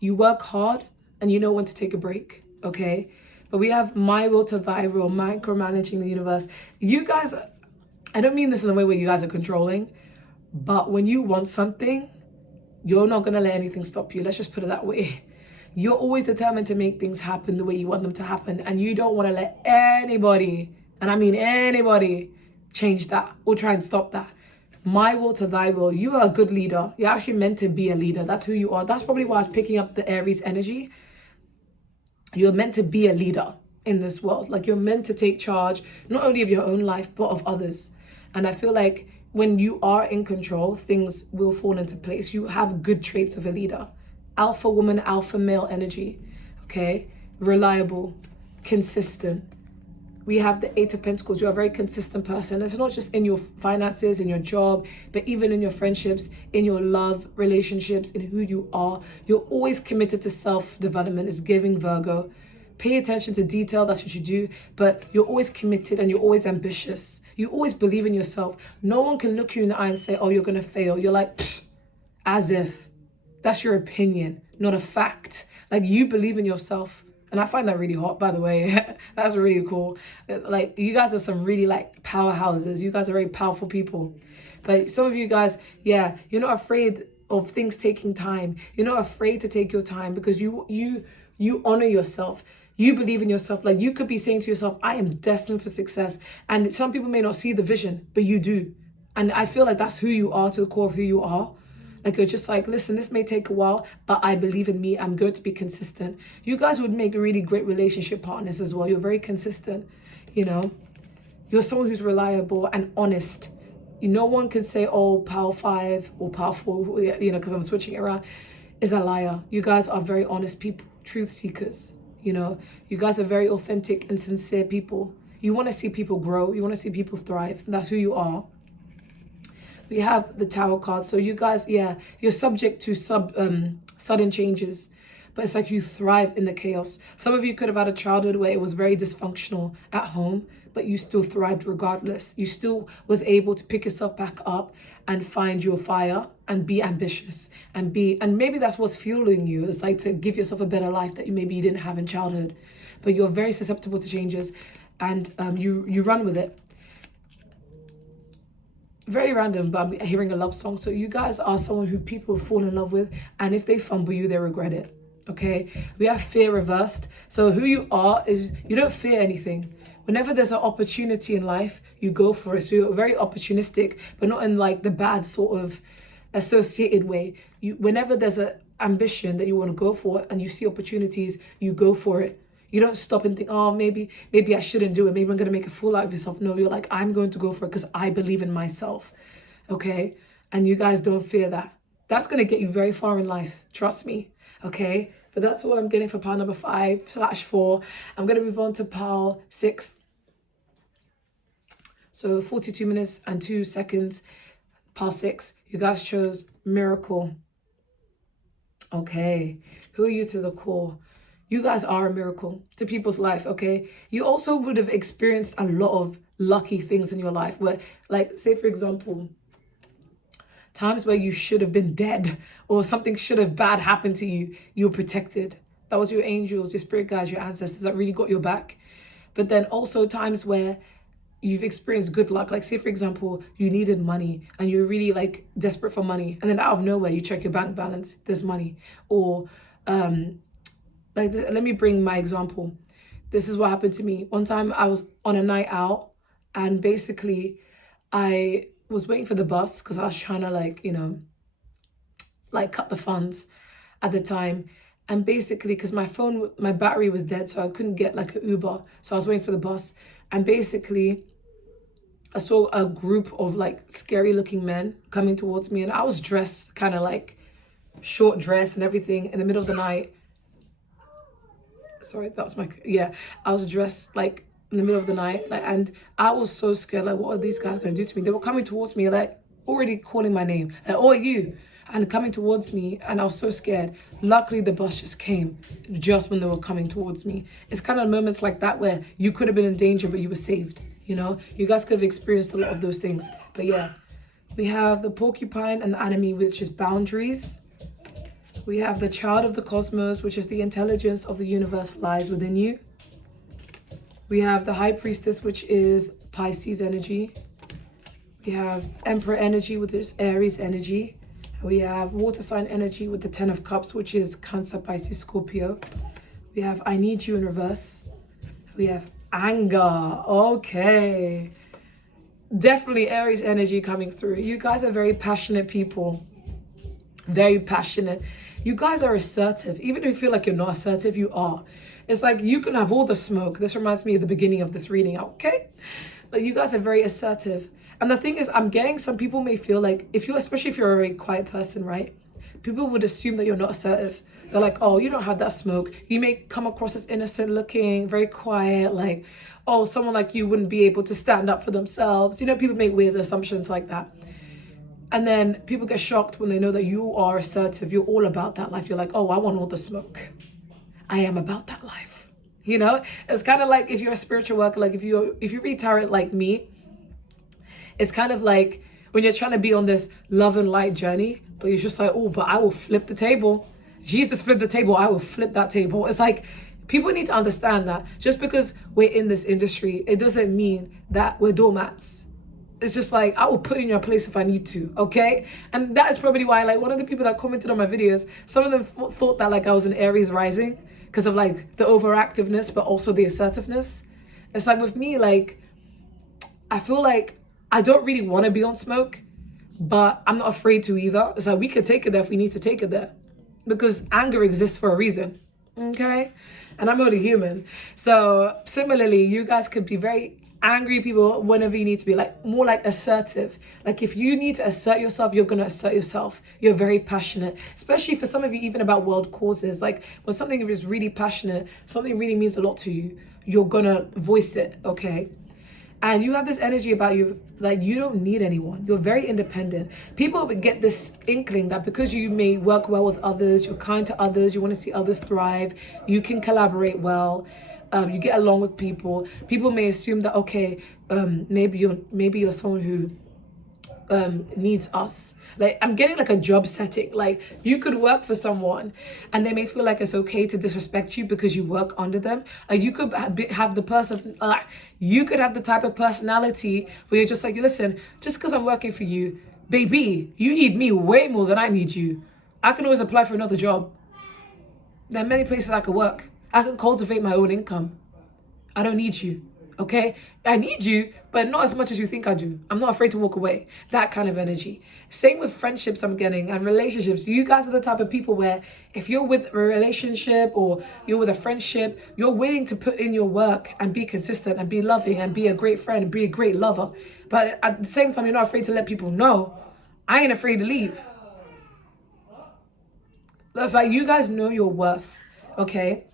You work hard and you know when to take a break, okay? But we have My Will to Thy Will, micromanaging the universe. You guys, I don't mean this in the way where you guys are controlling, but when you want something, you're not gonna let anything stop you. Let's just put it that way. You're always determined to make things happen the way you want them to happen, and you don't wanna let anybody, and I mean anybody, change that or try and stop that. My will to thy will. You are a good leader. You're actually meant to be a leader. That's who you are. That's probably why I was picking up the Aries energy. You're meant to be a leader in this world. Like you're meant to take charge, not only of your own life, but of others. And I feel like when you are in control, things will fall into place. You have good traits of a leader. Alpha woman, alpha male energy, okay? Reliable, consistent, We have the Eight of Pentacles. You're a very consistent person. It's not just in your finances, in your job, but even in your friendships, in your love relationships, in who you are. You're always committed to self-development. It's giving Virgo. Pay attention to detail. That's what you do. But you're always committed and you're always ambitious. You always believe in yourself. No one can look you in the eye and say, oh, you're going to fail. You're like, as if. That's your opinion, not a fact. Like, you believe in yourself. And I find that really hot, by the way. That's really cool. Like, you guys are some really, like, powerhouses. You guys are very powerful people. But some of you guys, yeah, you're not afraid of things taking time. You're not afraid to take your time because you honor yourself. You believe in yourself. Like, you could be saying to yourself, I am destined for success. And some people may not see the vision, but you do. And I feel like that's who you are, to the core of who you are. Like, you're just like, listen, this may take a while, but I believe in me. I'm going to be consistent. You guys would make really great relationship partners as well. You're very consistent, you know. You're someone who's reliable and honest. No one can say, oh, power 5 or power 4, you know, because I'm switching it around, is a liar. You guys are very honest people, truth seekers, you know. You guys are very authentic and sincere people. You want to see people grow. You want to see people thrive. And that's who you are. We have the Tower card. So you guys, yeah, you're subject to sudden changes, but it's like you thrive in the chaos. Some of you could have had a childhood where it was very dysfunctional at home, but you still thrived regardless. You still was able to pick yourself back up and find your fire and be ambitious and maybe that's what's fueling you. It's like to give yourself a better life that maybe you didn't have in childhood, but you're very susceptible to changes and you run with it. Very random, but I'm hearing a love song. So you guys are someone who people fall in love with, and if they fumble you, they regret it. Okay? We have fear reversed. So who you are is you don't fear anything. Whenever there's an opportunity in life, you go for it. So you're very opportunistic, but not in like the bad sort of associated way. Whenever there's an ambition that you want to go for and you see opportunities, you go for it. You don't stop and think, oh, maybe I shouldn't do it. Maybe I'm going to make a fool out of yourself. No, you're like, I'm going to go for it because I believe in myself. Okay? And you guys don't fear that. That's going to get you very far in life. Trust me. Okay? But that's what I'm getting for pile number 5/4. I'm going to move on to pile 6. So 42 minutes and 2 seconds. Pile 6. You guys chose miracle. Okay. Who are you to the core? You guys are a miracle to people's life, okay? You also would have experienced a lot of lucky things in your life where, like, say, for example, times where you should have been dead or something should have bad happened to you, you were protected. That was your angels, your spirit guides, your ancestors that really got your back. But then also times where you've experienced good luck. Like, say, for example, you needed money and you're really, like, desperate for money. And then out of nowhere, you check your bank balance, there's money. Or, let me bring my example. This is what happened to me. One time I was on a night out and basically I was waiting for the bus because I was trying to, like, you know, like cut the funds at the time. And basically, because my battery was dead, so I couldn't get like an Uber. So I was waiting for the bus. And basically, I saw a group of like scary looking men coming towards me. And I was dressed kind of like short dress and everything in the middle of the night. Sorry, that was I was dressed like in the middle of the night, like, and I was so scared, like, what are these guys going to do to me? They were coming towards me, like, already calling my name, like, oh, you, and coming towards me, and I was so scared. Luckily, the bus just came just when they were coming towards me. It's kind of moments like that where you could have been in danger, but you were saved, you know? You guys could have experienced a lot of those things. But yeah, we have the porcupine and the enemy, which is boundaries. We have the child of the cosmos, which is the intelligence of the universe lies within you. We have the high priestess, which is Pisces energy. We have emperor energy, which is Aries energy. We have water sign energy with the 10 of cups, which is Cancer, Pisces, Scorpio. We have I need you in reverse. We have anger. Okay. Definitely Aries energy coming through. You guys are very passionate people. Very passionate. You guys are assertive. Even if you feel like you're not assertive, you are. It's like you can have all the smoke. This reminds me of the beginning of this reading, okay? Like, you guys are very assertive. And the thing is, I'm getting some people may feel like, especially if you're a very quiet person, right? People would assume that you're not assertive. They're like, oh, you don't have that smoke. You may come across as innocent looking, very quiet, like, oh, someone like you wouldn't be able to stand up for themselves. You know, people make weird assumptions like that. And then people get shocked when they know that you are assertive. You're all about that life. You're like, oh, I want all the smoke. I am about that life. You know, it's kind of like if you're a spiritual worker, like if you read tarot like me, it's kind of like when you're trying to be on this love and light journey, but you're just like, oh, but I will flip the table. Jesus flipped the table. I will flip that table. It's like people need to understand that just because we're in this industry, it doesn't mean that we're doormats. It's just like, I will put in your place if I need to, okay? And that is probably why, like, one of the people that commented on my videos, some of them thought that, like, I was an Aries rising because of, like, the overactiveness, but also the assertiveness. It's like, with me, like, I feel like I don't really want to be on smoke, but I'm not afraid to either. It's like, we could take it there if we need to take it there. Because anger exists for a reason, okay? And I'm only human. So, similarly, you guys could be very angry people whenever you need to be, like more like assertive. Like if you need to assert yourself, you're gonna assert yourself. You're very passionate, especially for some of you, even about world causes. Like when something is really passionate, something really means a lot to you, you're gonna voice it, okay? And you have this energy about you, like you don't need anyone. You're very independent. People get this inkling that because you may work well with others, you're kind to others, you want to see others thrive, you can collaborate well, you get along with people. People may assume that, okay, maybe you're someone who needs us. Like I'm getting like a job setting. Like you could work for someone and they may feel like it's okay to disrespect you because you work under them. You could have the person, you could have the type of personality where you're just like, listen, just because I'm working for you, baby, you need me way more than I need you. I can always apply for another job. There are many places I could work. I can cultivate my own income. I don't need you, okay? I need you, but not as much as you think I do. I'm not afraid to walk away. That kind of energy. Same with friendships I'm getting and relationships. You guys are the type of people where if you're with a relationship or you're with a friendship, you're willing to put in your work and be consistent and be loving and be a great friend and be a great lover. But at the same time, you're not afraid to let people know, I ain't afraid to leave. That's like, you guys know your worth, okay?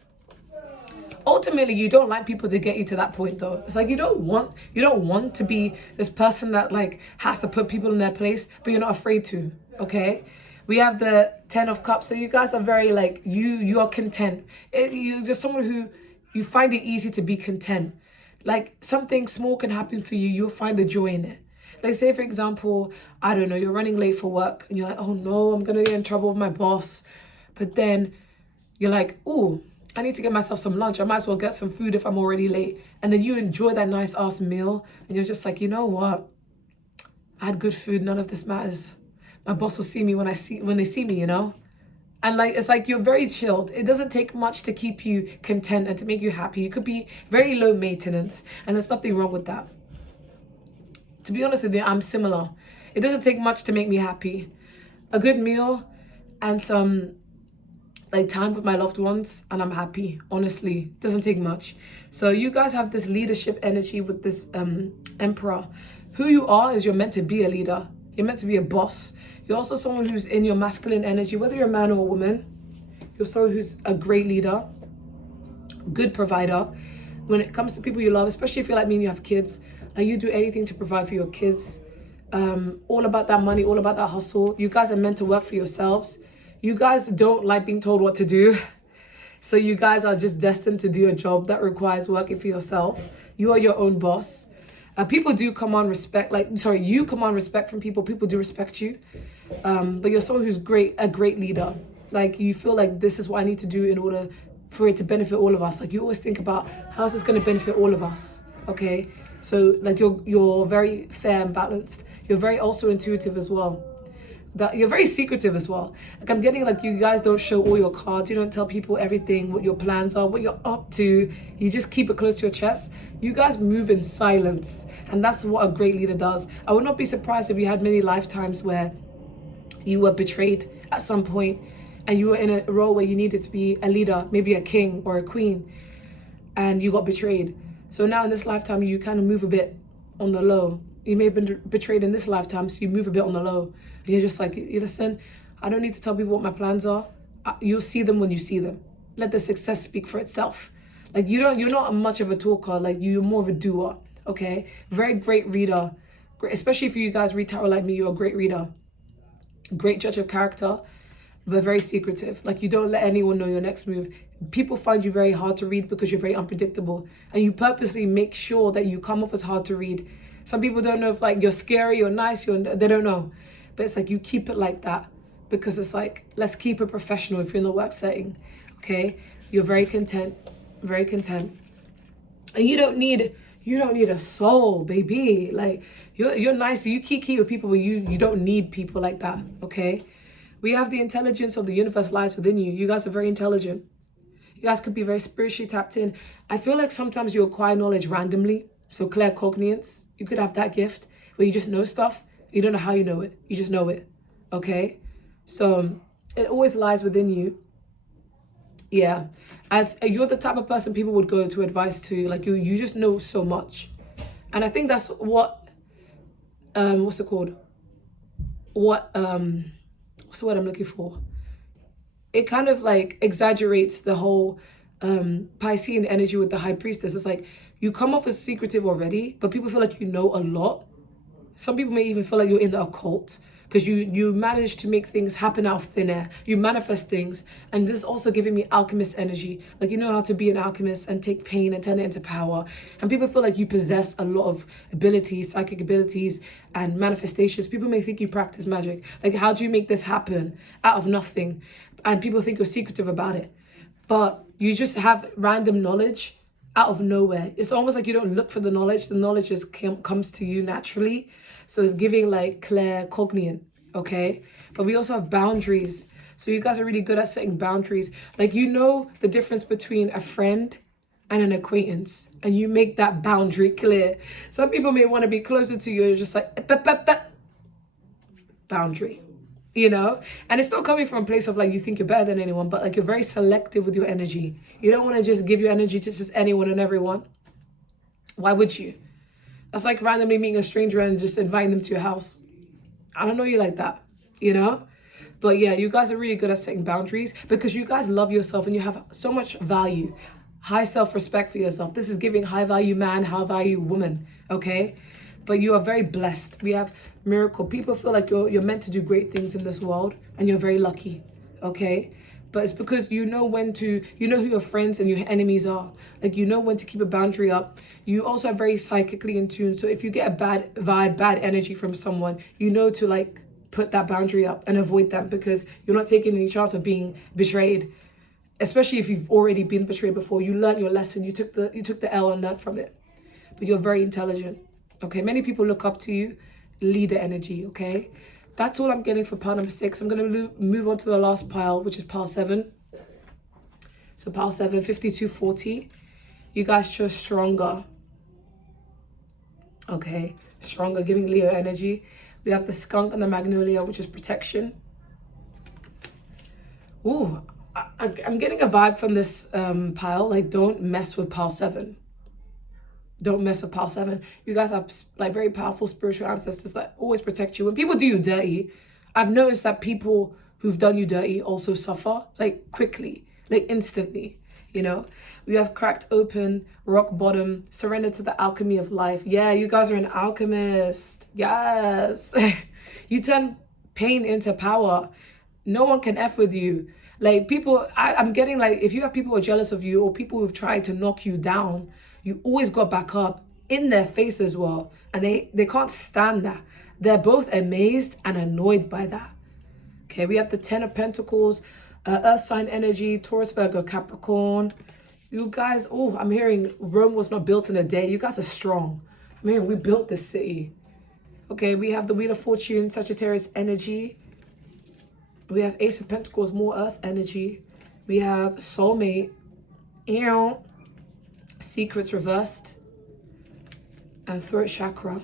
Ultimately, you don't like people to get you to that point though. It's like you don't want to be this person that like has to put people in their place, but you're not afraid to, okay? We have the 10 of Cups, so you guys are very like, you are content. You're just someone who, you find it easy to be content. Like something small can happen for you, you'll find the joy in it. Like say for example, I don't know, you're running late for work and you're like, oh no, I'm gonna get in trouble with my boss. But then you're like, ooh, I need to get myself some lunch. I might as well get some food if I'm already late. And then you enjoy that nice ass meal and you're just like, you know what? I had good food, none of this matters. My boss will see me when they see me, you know? And like, it's like you're very chilled. It doesn't take much to keep you content and to make you happy. You could be very low maintenance and there's nothing wrong with that. To be honest with you, I'm similar. It doesn't take much to make me happy. A good meal and some like time with my loved ones and I'm happy. Honestly, doesn't take much. So you guys have this leadership energy with this Emperor. Who you are is you're meant to be a leader. You're meant to be a boss. You're also someone who's in your masculine energy, whether you're a man or a woman. You're someone who's a great leader, good provider. When it comes to people you love, especially if you're like me and you have kids, and you do anything to provide for your kids. All about that money, all about that hustle. You guys are meant to work for yourselves. You guys don't like being told what to do. So you guys are just destined to do a job that requires working for yourself. You are your own boss. People do command respect, you command respect from people. People do respect you. But you're someone who's a great leader. Like you feel like this is what I need to do in order for it to benefit all of us. Like you always think about how is this going to benefit all of us, okay? So like you're very fair and balanced. You're very also intuitive as well. That you're very secretive as well. Like I'm getting like you guys don't show all your cards. You don't tell people everything, what your plans are, what you're up to. You just keep it close to your chest. You guys move in silence. And that's what a great leader does. I would not be surprised if you had many lifetimes where you were betrayed at some point and you were in a role where you needed to be a leader, maybe a king or a queen, and you got betrayed. So now in this lifetime, you kind of move a bit on the low. You may have been betrayed in this lifetime, so you move a bit on the low. And you're just like, listen, I don't need to tell people what my plans are. You'll see them when you see them. Let the success speak for itself. Like you're not much of a talker. Like you're more of a doer. Okay, very great reader. Great, especially if you guys read tarot like me. You're a great reader, great judge of character, but very secretive. Like you don't let anyone know your next move. People find you very hard to read because you're very unpredictable, and you purposely make sure that you come off as hard to read. Some people don't know if like you're scary or nice. They don't know, but it's like you keep it like that because it's like, let's keep it professional if you're in the work setting. Okay, you're very content, very content, and you don't need a soul, baby. Like you're nice. You keep with people, but you don't need people like that. Okay, we have the intelligence of the universe lies within you. You guys are very intelligent. You guys could be very spiritually tapped in. I feel like sometimes you acquire knowledge randomly. So claircognizance, you could have that gift where you just know stuff. You don't know how you know it. You just know it. Okay, so it always lies within you. Yeah, you're the type of person people would go to advice to. Like you just know so much, and I think that's what what's it called? What's the word I'm looking for? It kind of like exaggerates the whole Piscean energy with the high priestess. It's like you come off as secretive already, but people feel like you know a lot. Some people may even feel like you're in the occult because you manage to make things happen out of thin air. You manifest things. And this is also giving me alchemist energy. Like you know how to be an alchemist and take pain and turn it into power. And people feel like you possess a lot of abilities, psychic abilities and manifestations. People may think you practice magic. Like how do you make this happen out of nothing? And people think you're secretive about it. But you just have random knowledge out of nowhere. It's almost like you don't look for the knowledge. The knowledge just comes to you naturally. So it's giving like claircognient, okay? But we also have boundaries. So you guys are really good at setting boundaries. Like you know the difference between a friend and an acquaintance. And you make that boundary clear. Some people may want to be closer to you. You're just like, boundary. You know, and it's not coming from a place of like you think you're better than anyone, but like you're very selective with your energy. You don't want to just give your energy to just anyone and everyone. Why would you? That's like randomly meeting a stranger and just inviting them to your house. I don't know you like that, you know? But yeah, you guys are really good at setting boundaries because you guys love yourself and you have so much value, high self-respect for yourself. This is giving high value man, high value woman, okay? But you are very blessed. We have miracle. People feel like you're meant to do great things in this world and you're very lucky, okay? But it's because you know who your friends and your enemies are. Like you know when to keep a boundary up. You also are very psychically in tune. So if you get a bad vibe, bad energy from someone, you know to like put that boundary up and avoid them because you're not taking any chance of being betrayed. Especially if you've already been betrayed before. You learned your lesson. You took the L and learned from it. But you're very intelligent. Okay, many people look up to you. Leader energy, okay? That's all I'm getting for pile number 6. I'm going to move on to the last pile, which is pile 7. So pile 7, 5240. You guys chose stronger. Okay, stronger, giving Leo energy. We have the skunk and the magnolia, which is protection. Ooh, I'm getting a vibe from this pile. Like, don't mess with pile 7. Don't mess with pile 7. You guys have like very powerful spiritual ancestors that always protect you. When people do you dirty, I've noticed that people who've done you dirty also suffer like quickly, like instantly, you know? We have cracked open, rock bottom, surrender to the alchemy of life. Yeah, you guys are an alchemist. Yes. You turn pain into power. No one can F with you. Like people, I'm getting like, if you have people who are jealous of you or people who've tried to knock you down, you always got back up in their face as well. And they can't stand that. They're both amazed and annoyed by that. Okay, we have the 10 of Pentacles, Earth sign energy, Taurus, Virgo, Capricorn. You guys, oh, I'm hearing Rome was not built in a day. You guys are strong. I'm hearing we built this city. Okay, we have the Wheel of Fortune, Sagittarius energy. We have Ace of Pentacles, more Earth energy. We have Soulmate, Secrets reversed, and Throat chakra.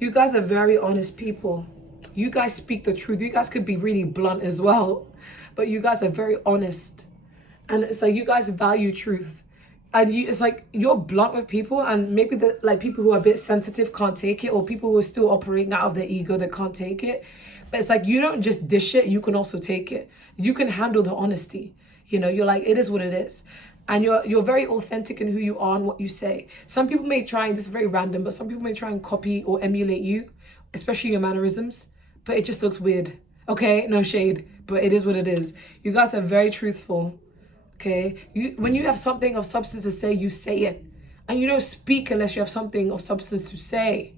You guys are very honest people. You guys speak the truth. You guys could be really blunt as well, but you guys are very honest. And it's like you guys value truth. And it's like you're blunt with people, and maybe the like people who are a bit sensitive can't take it, or people who are still operating out of their ego that can't take it. But it's like, you don't just dish it, you can also take it. You can handle the honesty. You know, you're like, it is what it is. And you're very authentic in who you are and what you say. Some people may try, and this is very random, but some people may try and copy or emulate you, especially your mannerisms, but it just looks weird. Okay, no shade, but it is what it is. You guys are very truthful. Okay, when you have something of substance to say, you say it, and you don't speak unless you have something of substance to say.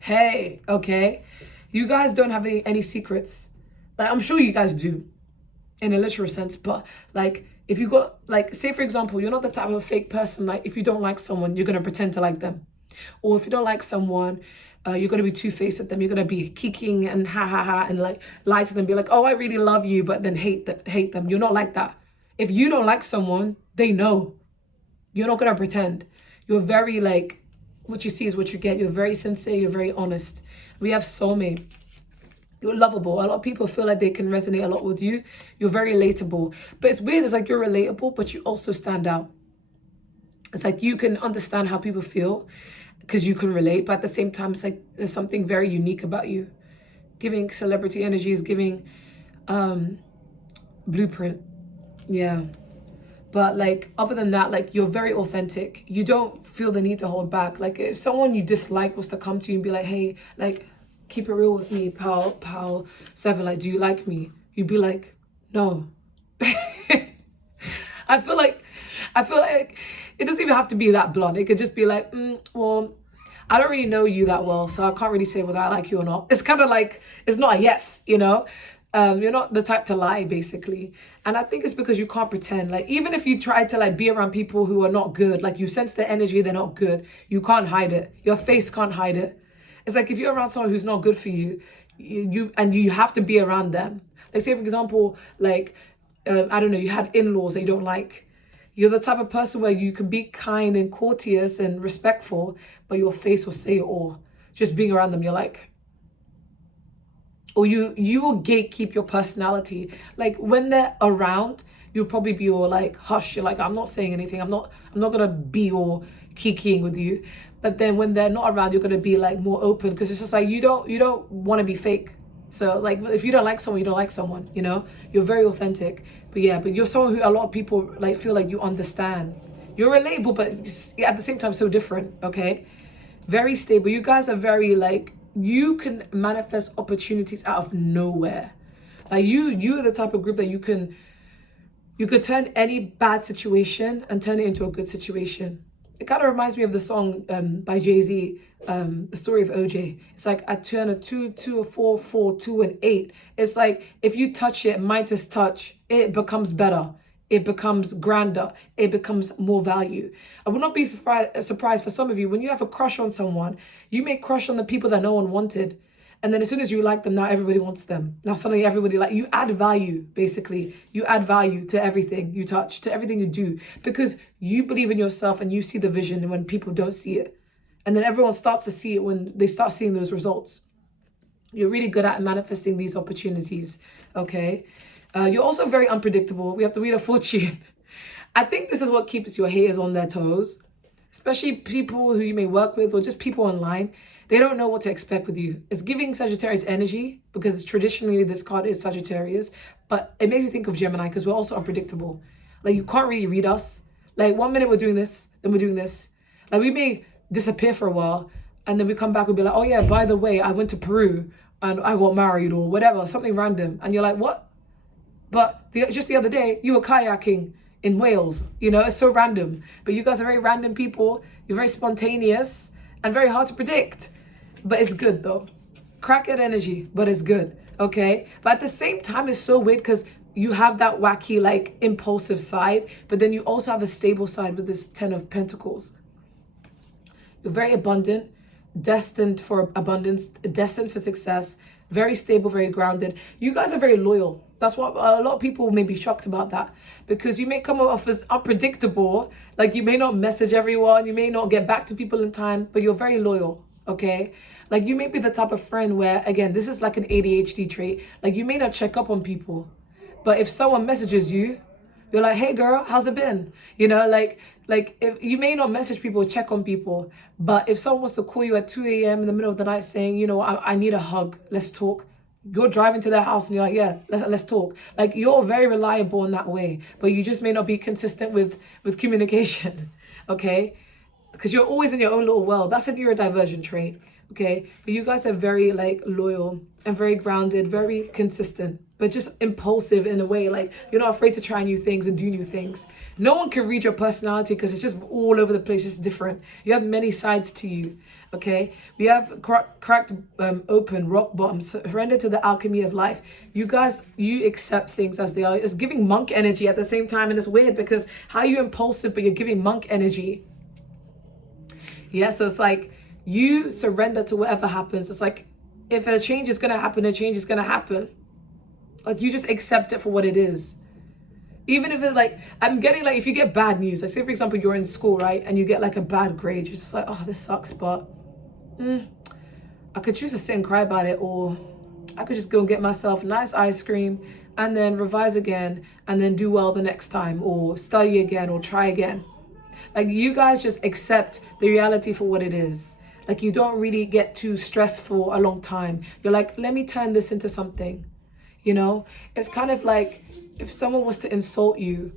Hey, okay, you guys don't have any secrets. Like, I'm sure you guys do, in a literal sense, but like, if you got, like, say for example, you're not the type of fake person, like if you don't like someone, you're gonna pretend to like them, or if you don't like someone, you're gonna be two-faced with them. You're gonna be kicking and ha ha ha and like lie to them, be like, oh, I really love you, but then hate them. You're not like that. If you don't like someone, they know. You're not gonna pretend. You're very like, what you see is what you get. You're very sincere. You're very honest. We have soulmate. You're lovable. A lot of people feel like they can resonate a lot with you. You're very relatable. But it's weird. It's like you're relatable, but you also stand out. It's like you can understand how people feel because you can relate. But at the same time, it's like there's something very unique about you. Giving celebrity energy is giving blueprint. Yeah. But like, other than that, like, you're very authentic. You don't feel the need to hold back. Like, if someone you dislike was to come to you and be like, hey, like, keep it real with me, pal 7, like, do you like me? You'd be like, no. I feel like it doesn't even have to be that blunt. It could just be like, well, I don't really know you that well, so I can't really say whether I like you or not. It's kind of like, it's not a yes, you know? You're not the type to lie, basically. And I think it's because you can't pretend. Like, even if you try to like be around people who are not good, like you sense the energy, they're not good, you can't hide it. Your face can't hide it. It's like, if you're around someone who's not good for you, you have to be around them. Like, say for example, like, I don't know, you had in-laws that you don't like. You're the type of person where you can be kind and courteous and respectful, but your face will say it all. Just being around them, you're like, or you will gatekeep your personality. Like, when they're around, you'll probably be all like, hush, you're like, I'm not saying anything. I'm not gonna be all kikiing with you. But then when they're not around, you're gonna be like more open, because it's just like, you don't want to be fake. So like, if you don't like someone, you don't like someone, you know? You're very authentic. But yeah, but you're someone who a lot of people like feel like you understand. You're relatable, but at the same time so different, okay? Very stable. You guys are very like, you can manifest opportunities out of nowhere. Like, you are the type of group that you could turn any bad situation and turn it into a good situation. It kind of reminds me of the song by Jay-Z, The Story of OJ. It's like, I turn a 2 to a 4, 4 to an 8. It's like, if you touch it, Midas touch, it becomes better. It becomes grander. It becomes more value. I would not be surprised for some of you, when you have a crush on someone, you may crush on the people that no one wanted. And then as soon as you like them, now everybody wants them. Now suddenly everybody, like, you add value, basically. You add value to everything you touch, to everything you do, because you believe in yourself and you see the vision when people don't see it. And then everyone starts to see it when they start seeing those results. You're really good at manifesting these opportunities, okay? You're also very unpredictable. We have to read a fortune. I think this is what keeps your haters on their toes, especially people who you may work with or just people online. They don't know what to expect with you. It's giving Sagittarius energy, because traditionally this card is Sagittarius, but it makes you think of Gemini, because we're also unpredictable. Like, you can't really read us. Like, 1 minute we're doing this, then we're doing this. Like, we may disappear for a while, and then we come back, we'll be like, oh yeah, by the way, I went to Peru and I got married, or whatever, something random. And you're like, what? But just the other day, you were kayaking in Wales. You know, it's so random. But you guys are very random people. You're very spontaneous and very hard to predict. But it's good, though. Crackhead energy, but it's good, okay? But at the same time, it's so weird, because you have that wacky, like, impulsive side, but then you also have a stable side with this 10 of Pentacles. You're very abundant, destined for abundance, destined for success, very stable, very grounded. You guys are very loyal. That's what a lot of people may be shocked about, that, because you may come off as unpredictable. Like, you may not message everyone, you may not get back to people in time, but you're very loyal, okay? Like, you may be the type of friend where, again, this is like an ADHD trait. Like, you may not check up on people, but if someone messages you, you're like, hey girl, how's it been? You know, like if you may not message people, check on people, but if someone wants to call you at 2 a.m. in the middle of the night saying, you know, I need a hug, let's talk, You're driving to their house and you're like, yeah, let's talk. Like, you're very reliable in that way, but you just may not be consistent with communication, okay? Because you're always in your own little world. That's a neurodivergent trait, okay? But you guys are very like loyal and very grounded, very consistent, but just impulsive in a way. Like, you're not afraid to try new things and do new things. No one can read your personality because it's just all over the place, just different. You have many sides to you, okay? We have cracked open, rock bottom, surrender to the alchemy of life. You guys, you accept things as they are. It's giving monk energy at the same time, and it's weird because how are you impulsive but you're giving monk energy? Yeah, so it's like you surrender to whatever happens. It's like if a change is gonna happen, a change is gonna happen. Like, you just accept it for what it is. Even if it's like, I'm getting like, if you get bad news, like say for example, you're in school, right? And you get like a bad grade, you're just like, oh, this sucks, but I could choose to sit and cry about it, or I could just go and get myself a nice ice cream and then revise again and then do well the next time, or study again, or try again. Like, you guys just accept the reality for what it is. Like, you don't really get too stressed for a long time. You're like, let me turn this into something. You know, it's kind of like if someone was to insult you,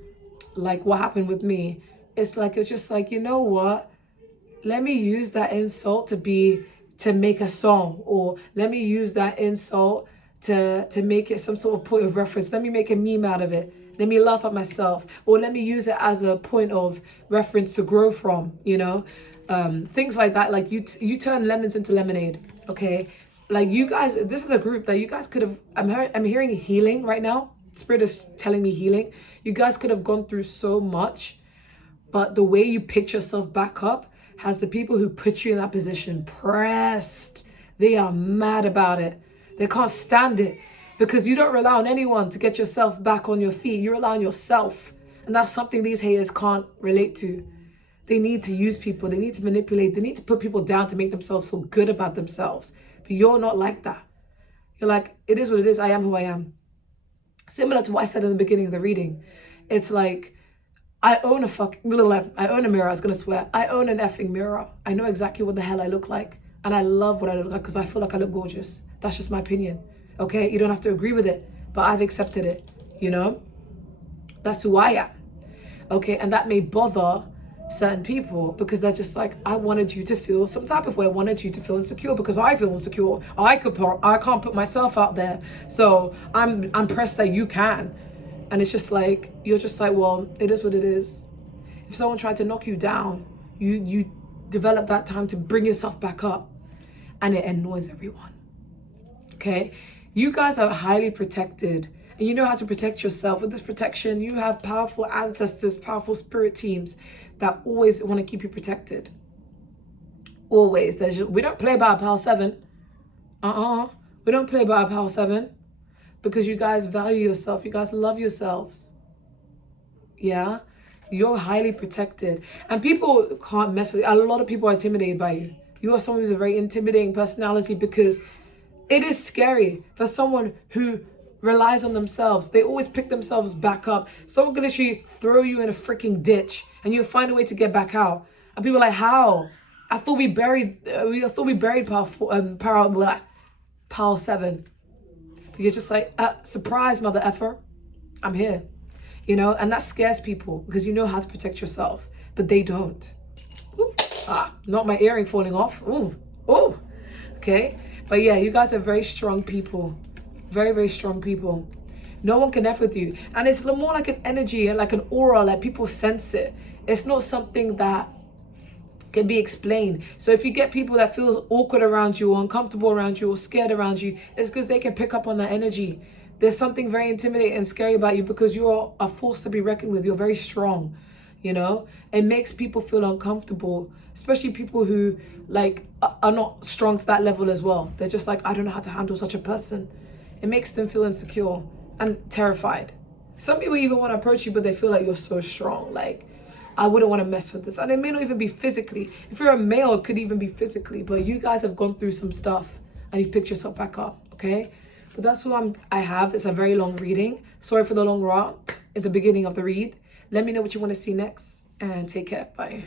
like what happened with me, it's like, it's just like, you know what? Let me use that insult to make a song, or let me use that insult to make it some sort of point of reference. Let me make a meme out of it. Let me laugh at myself, or let me use it as a point of reference to grow from, you know? Things like that. Like, you turn lemons into lemonade, okay? Like, you guys, this is a group that you guys could have, I'm hearing healing right now. Spirit is telling me healing. You guys could have gone through so much, but the way you pick yourself back up has the people who put you in that position pressed. They are mad about it. They can't stand it because you don't rely on anyone to get yourself back on your feet. You rely on yourself. And that's something these haters can't relate to. They need to use people. They need to manipulate. They need to put people down to make themselves feel good about themselves. But you're not like that. You're like, it is what it is. I am who I am. Similar to what I said in the beginning of the reading. It's like, I own a mirror. I was going to swear. I own an effing mirror. I know exactly what the hell I look like. And I love what I look like because I feel like I look gorgeous. That's just my opinion. Okay? You don't have to agree with it. But I've accepted it. You know? That's who I am. Okay? And that may bother certain people because they're just like, I wanted you to feel some type of way. I wanted you to feel insecure because I feel insecure. I can't put myself out there. So I'm pressed that you can. And it's just like, you're just like, well, it is what it is. If someone tried to knock you down, you develop that time to bring yourself back up, and it annoys everyone. Okay? You guys are highly protected, and you know how to protect yourself. With this protection, you have powerful ancestors, powerful spirit teams that always want to keep you protected. Always. We don't play by Power 7. We don't play by Power 7 because you guys value yourself. You guys love yourselves. Yeah? You're highly protected. And people can't mess with you. A lot of people are intimidated by you. You are someone who's a very intimidating personality because it is scary for someone who relies on themselves. They always pick themselves back up. Someone can literally throw you in a freaking ditch and you'll find a way to get back out. And people are like, how? I thought we buried Power 7. But you're just like, surprise, mother effer. I'm here. You know, and that scares people because you know how to protect yourself, but they don't. Ooh. Not my earring falling off. Ooh. Okay. But yeah, you guys are very strong people. Very, very strong people. No one can F with you. And it's more like an energy, like an aura, like people sense it. It's not something that can be explained. So if you get people that feel awkward around you or uncomfortable around you or scared around you, it's because they can pick up on that energy. There's something very intimidating and scary about you because you're a force to be reckoned with. You're very strong, you know? It makes people feel uncomfortable, especially people who like are not strong to that level as well. They're just like, I don't know how to handle such a person. It makes them feel insecure and terrified. Some people even want to approach you, but they feel like you're so strong. Like, I wouldn't want to mess with this. And it may not even be physically. If you're a male, it could even be physically. But you guys have gone through some stuff and you've picked yourself back up, okay? But that's what I have. It's a very long reading. Sorry for the long rant at the beginning of the read. Let me know what you want to see next and take care. Bye.